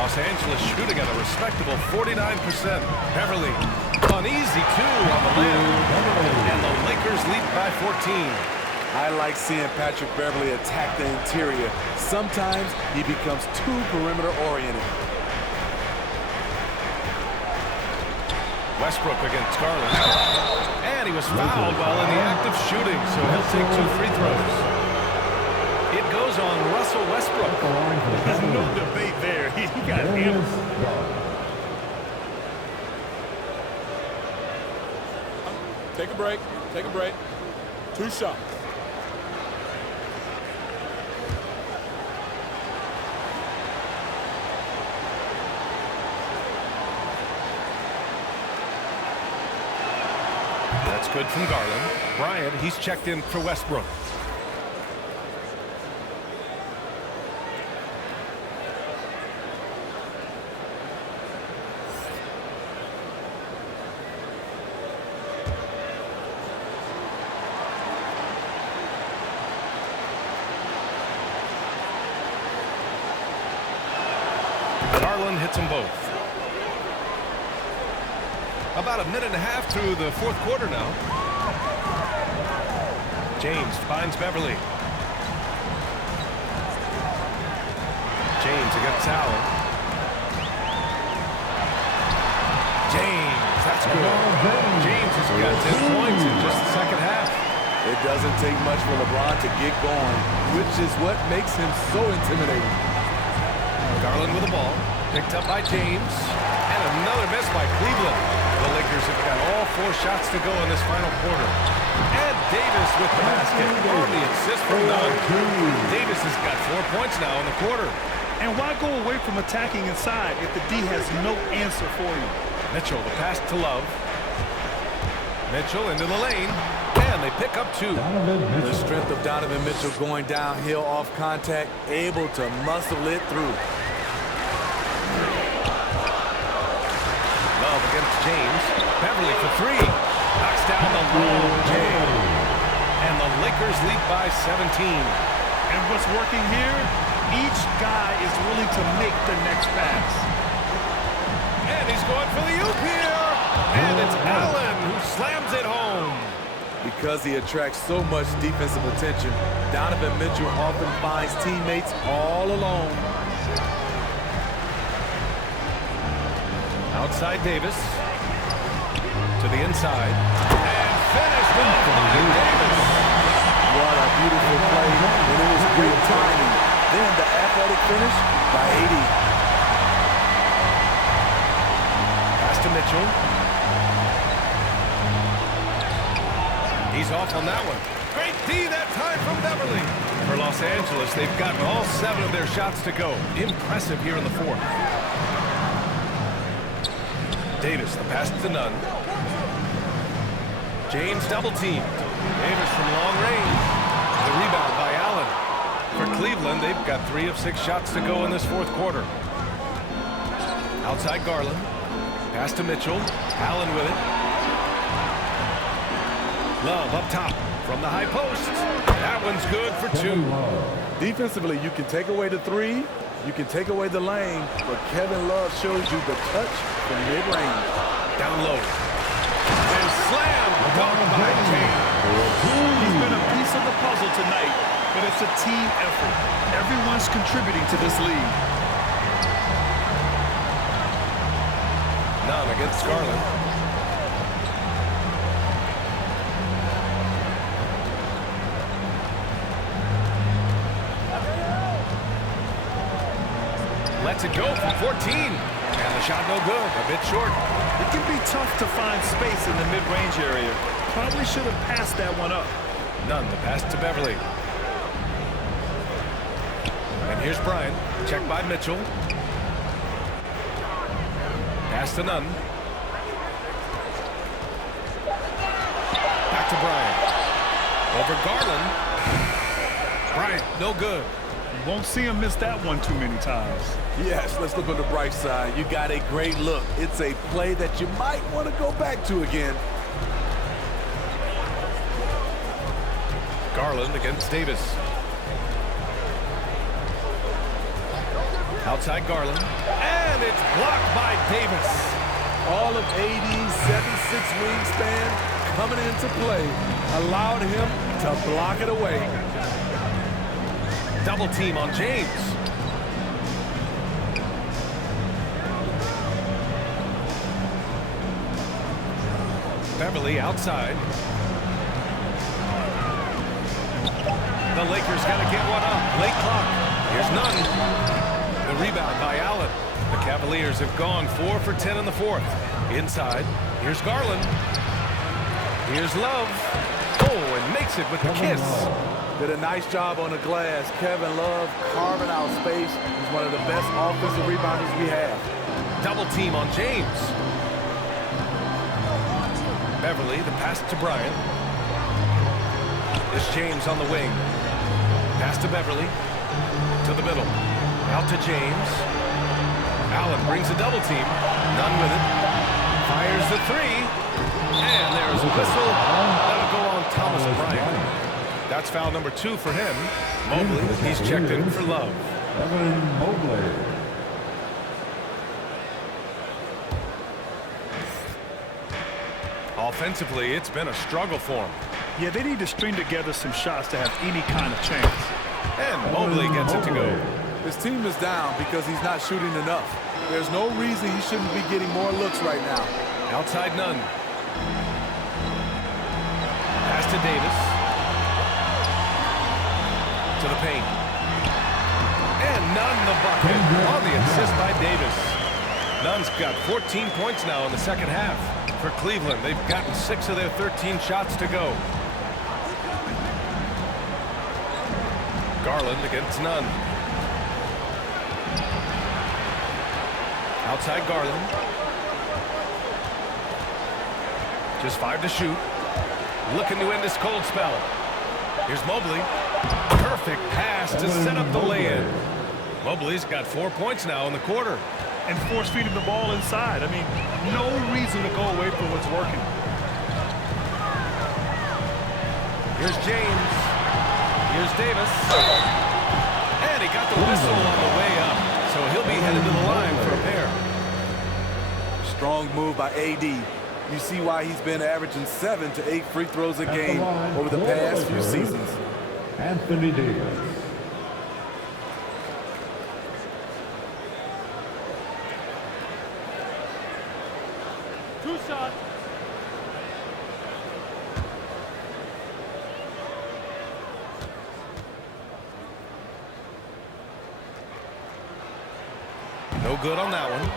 Los Angeles shooting at a respectable 49%. Beverly, an easy two on the layup. And the Lakers lead by 14. I like seeing Patrick Beverly attack the interior. Sometimes he becomes too perimeter-oriented. Westbrook against Garland. And he was fouled while in the act of shooting, so he'll take 2 free throws. It goes on Russell Westbrook. No debate there. He got him. Take a break. Take a break. 2 shots. That's good from Garland. Bryant, he's checked in for Westbrook. Garland hits them both. About a minute and a half through the 4th quarter now. James finds Beverly. James against Allen. James, that's good. James has got 10 points in just the second half. It doesn't take much for LeBron to get going, which is what makes him so intimidating. Garland with the ball, picked up by James, and another miss by Cleveland. The Lakers have got all 4 shots to go in this final quarter. And Davis with the basket on the assist from Nunn. Davis has got 4 points now in the quarter. And why go away from attacking inside if the D has no answer for you? Mitchell, the pass to Love. Mitchell into the lane, and they pick up 2. The strength of Donovan Mitchell going downhill off contact, able to muscle it through. Love against James. Beverly for 3. Knocks down the long James. And the Lakers lead by 17. And what's working here? Each guy is willing to make the next pass. And he's going for the oop here. And it's Allen who slams it home. Because he attracts so much defensive attention, Donovan Mitchell often finds teammates all alone. Outside Davis. To the inside. And finished off by Davis. What a beautiful play, and it was great timing. Then the athletic finish by AD. Pass to Mitchell. He's off on that one. Great D that time from Beverly. For Los Angeles, they've gotten all 7 of their shots to go. Impressive here in the 4th. Davis, the pass to Nunn. James double teamed. Davis from long range. The rebound by Allen. For Cleveland, they've got 3 of 6 shots to go in this 4th quarter. Outside Garland. Pass to Mitchell. Allen with it. Love up top from the high post. That one's good for 2. Defensively, you can take away the 3, you can take away the lane, but Kevin Love shows you the touch from mid-range. Down low. And slam done by James. He's been a piece of the puzzle tonight, but it's a team effort. Everyone's contributing to this lead. Nunn against Garland. Lets it go from 14. And the shot no good, a bit short. It can be tough to find space in the mid-range area. Probably should have passed that one up. Nunn, the pass to Beverly. And here's Bryant. Checked by Mitchell. Pass to Nunn. Back to Bryant. Over Garland. Bryant, no good. You won't see him miss that one too many times. Yes, let's look on the bright side. You got a great look. It's a play that you might want to go back to again. Garland against Davis. Outside Garland. And it's blocked by Davis. All of AD's 7'6" wingspan coming into play allowed him to block it away. Double team on James. Beverly outside. The Lakers got to get one up. Late clock. Here's none. The rebound by Allen. The Cavaliers have gone 4 for 10 in the fourth. Inside. Here's Garland. Here's Love. Oh, and makes it with the kiss. Did a nice job on the glass. Kevin Love carving out space. He's one of the best offensive rebounders we have. Double team on James. Beverly, the pass to Bryant. It's James on the wing. Pass to Beverly. To the middle. Out to James. Allen brings a double team. None with it. Fires the three. And there's a whistle. That'll go on Thomas Bryant. That's foul number 2 for him. Mobley, he's checked in for Love. Evan Mobley. Offensively, it's been a struggle for him. Yeah, they need to string together some shots to have any kind of chance. And Mobley gets it to go. His team is down because he's not shooting enough. There's no reason he shouldn't be getting more looks right now. Outside Nunn. Pass to Davis. To the paint. And Nunn the bucket on the assist by Davis. Nunn's got 14 points now in the second half. For Cleveland, they've gotten 6 of their 13 shots to go. Garland against Nunn. Outside Garland. Just 5 to shoot. Looking to end this cold spell. Here's Mobley. Perfect pass to set up the lay-in. Mobley's got 4 points now in the quarter. And force-feeding the ball inside. I mean, no reason to go away from what's working. Here's James. Here's Davis. And he got the whistle on the way up. So he'll be headed to the line for a pair. Strong move by AD. You see why he's been averaging 7 to 8 free throws a game over the past few seasons. Anthony Davis. Two shots. No good on that one.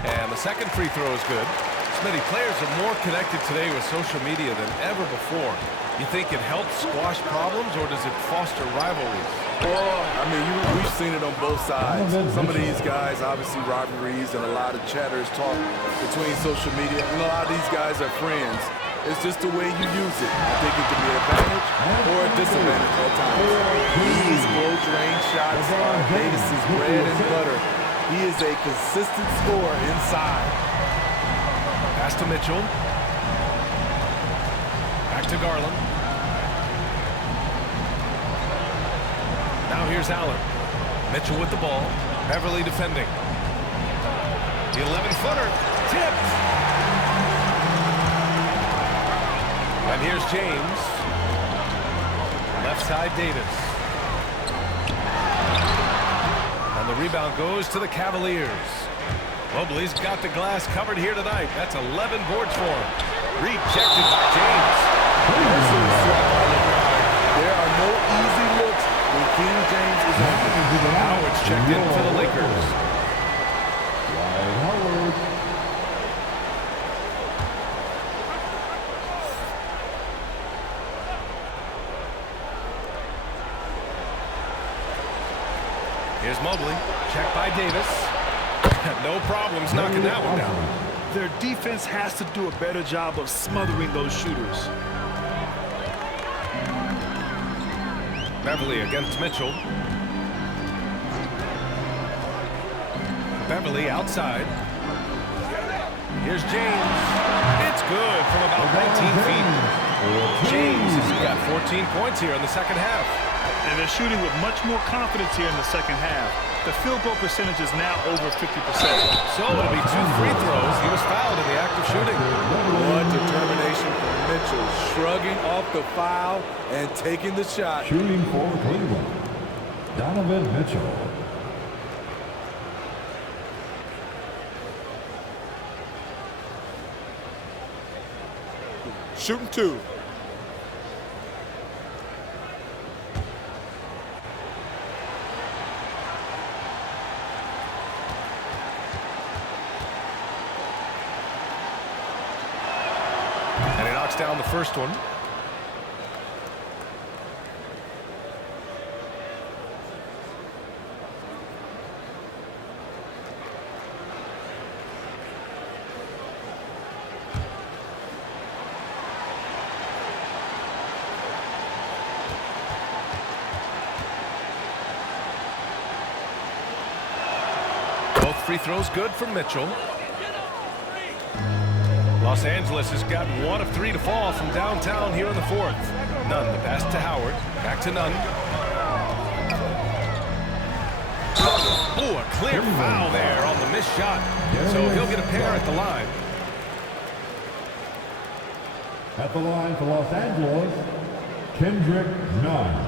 And the second free throw is good. Smitty, players are more connected today with social media than ever before. You think it helps squash problems, or does it foster rivalries? Well, I mean, we've seen it on both sides. Some of these guys, obviously rivalries, and a lot of chatters talk between social media. And a lot of these guys are friends. It's just the way you use it. I think it can be an advantage or a disadvantage at times. These close-range shots are Davis's bread and butter. He is a consistent scorer inside. Pass to Mitchell. Back to Garland. Now here's Allen. Mitchell with the ball. Beverly defending. The 11-footer. Tipped. And here's James. Left side Davis. And the rebound goes to the Cavaliers. Mobley's got the glass covered here tonight. That's 11 boards for him. Rejected by James. There are no easy looks when King James is on. Howard's checked in for the Lakers. Here's Mobley. Checked by Davis. No problems knocking that one down. Their defense has to do a better job of smothering those shooters. Beverly against Mitchell. Beverly outside. Here's James. It's good from about 19 feet. James has got 14 points here in the second half. And they're shooting with much more confidence here in the second half. The field goal percentage is now over 50%. So it'll be 2 free throws. He was fouled in the act of shooting. What determination from Mitchell, shrugging off the foul and taking the shot. Shooting for Cleveland, Donovan Mitchell. Shooting 2. And he knocks down the first one. Both free throws good from Mitchell. Los Angeles has got 1 of 3 to fall from downtown here in the fourth. Nunn, the pass to Howard. Back to Nunn. Oh, a clear foul there on the missed shot. So he'll get a pair at the line. At the line for Los Angeles, Kendrick Nunn.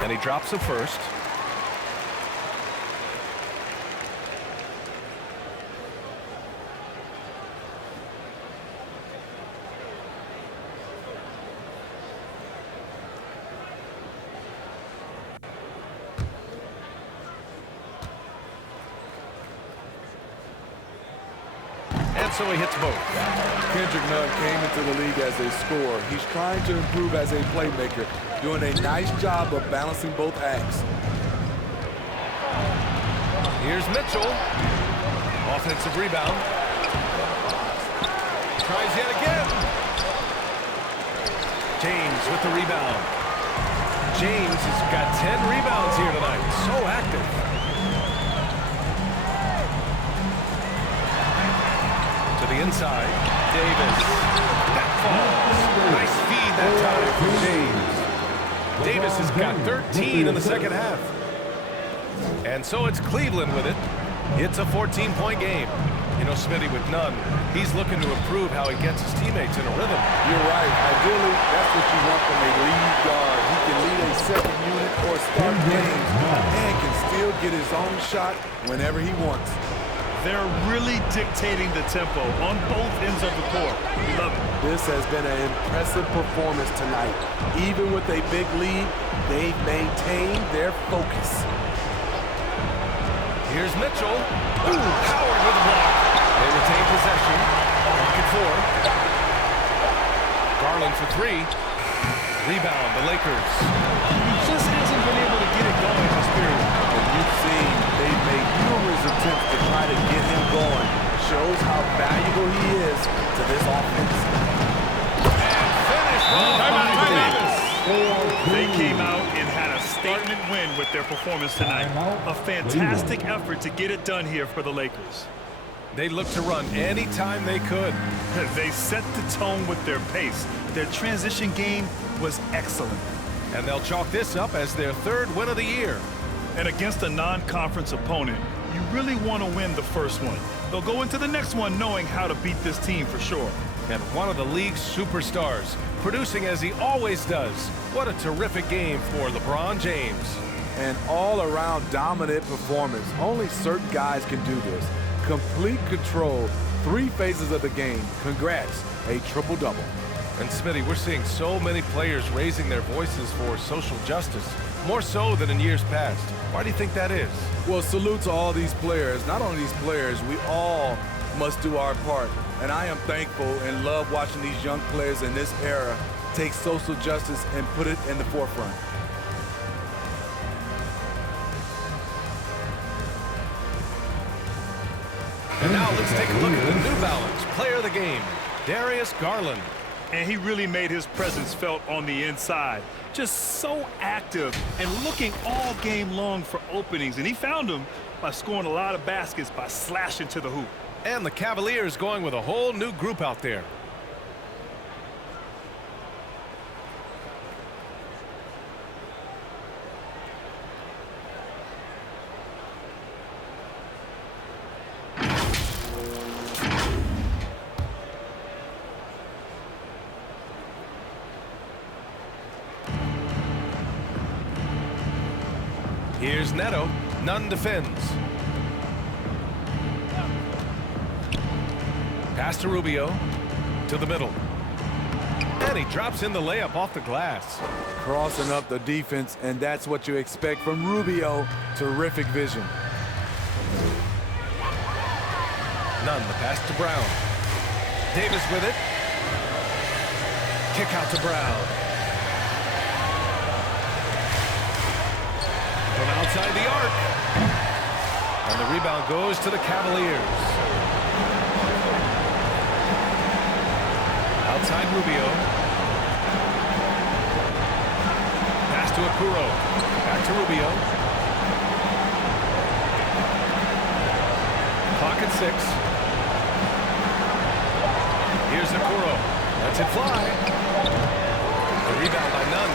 And he drops the first. And so he hits both. Kendrick Nunn came into the league as a scorer. He's trying to improve as a playmaker, doing a nice job of balancing both acts. Here's Mitchell. Offensive rebound. Tries yet again. James with the rebound. James has got 10 rebounds here tonight. So active. To the inside. Davis. That falls. Nice feed that time from James. Davis has got 13 in the second half. And so it's Cleveland with it. It's a 14-point game. You know, Smitty, with Nunn, he's looking to improve how he gets his teammates in a rhythm. You're right. Ideally, that's what you want from a lead guard. He can lead a second unit or start games and can still get his own shot whenever he wants. They're really dictating the tempo on both ends of the court. Love it. This has been an impressive performance tonight. Even with a big lead, they've maintained their focus. Here's Mitchell. Ooh, Howard with the block. They retain possession. Pocket 4. Garland for 3. Rebound, the Lakers. He just hasn't been able to get it going this period. And you've seen they've made numerous attempts to try to get him going. Shows how valuable he is to this offense. And finish. Davis. They came out and had a statement win with their performance tonight. A fantastic effort to get it done here for the Lakers. They looked to run anytime they could. They set the tone with their pace. Their transition game was excellent. And they'll chalk this up as their 3rd win of the year. And against a non-conference opponent, you really want to win the first one. They'll go into the next one knowing how to beat this team for sure. And one of the league's superstars, producing as he always does. What a terrific game for LeBron James. An all-around dominant performance. Only certain guys can do this. Complete control, 3 phases of the game. Congrats, a triple-double. And Smitty, we're seeing so many players raising their voices for social justice, more so than in years past. Why do you think that is? Well, salute to all these players. Not only these players, we all must do our part. And I am thankful and love watching these young players in this era take social justice and put it in the forefront. And now let's take a look at the New Balance player of the game, Darius Garland. And he really made his presence felt on the inside. Just so active and looking all game long for openings. And he found them by scoring a lot of baskets by slashing to the hoop. And the Cavaliers going with a whole new group out there. Here's Neto. Nunn defends. Pass to Rubio. To the middle. And he drops in the layup off the glass. Crossing up the defense, and that's what you expect from Rubio. Terrific vision. Nunn, the pass to Brown. Davis with it. Kick out to Brown. From outside the arc. And the rebound goes to the Cavaliers. Outside Rubio. Pass to Okuro. Back to Rubio. Clock at 6. Here's Okuro. Lets it fly. The rebound by Nunn.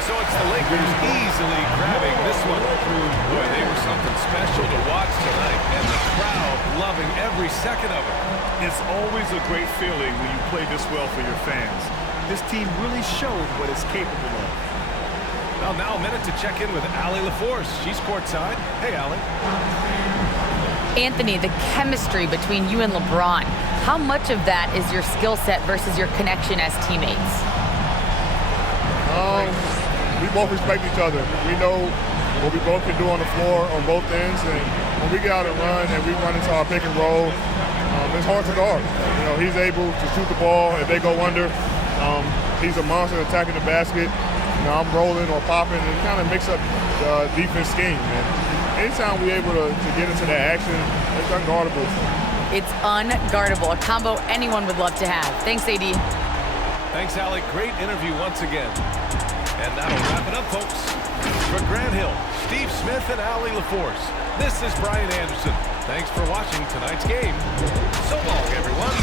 So it's the Lakers easily grabbing this one. Boy, they were something special to watch tonight, and the crowd loving every second of it. It's always a great feeling when you play this well for your fans. This team really showed what it's capable of. Well, now a minute to check in with Allie LaForce. She's courtside. Hey, Allie. Anthony, the chemistry between you and LeBron, how much of that is your skill set versus your connection as teammates? We both respect each other. We know what we both can do on the floor on both ends, and when we get out and run and we run into our pick and roll, it's hard to guard. You know, he's able to shoot the ball if they go under. He's a monster attacking the basket. You know, I'm rolling or popping and kind of mix up the defense scheme. And anytime we're able to get into that action, it's unguardable. It's unguardable, a combo anyone would love to have. Thanks, AD. Thanks, Allie. Great interview once again. And that'll wrap it up, folks. For Grant Hill, Steve Smith, and Allie LaForce, this is Brian Anderson. Thanks for watching tonight's game. So long, everyone.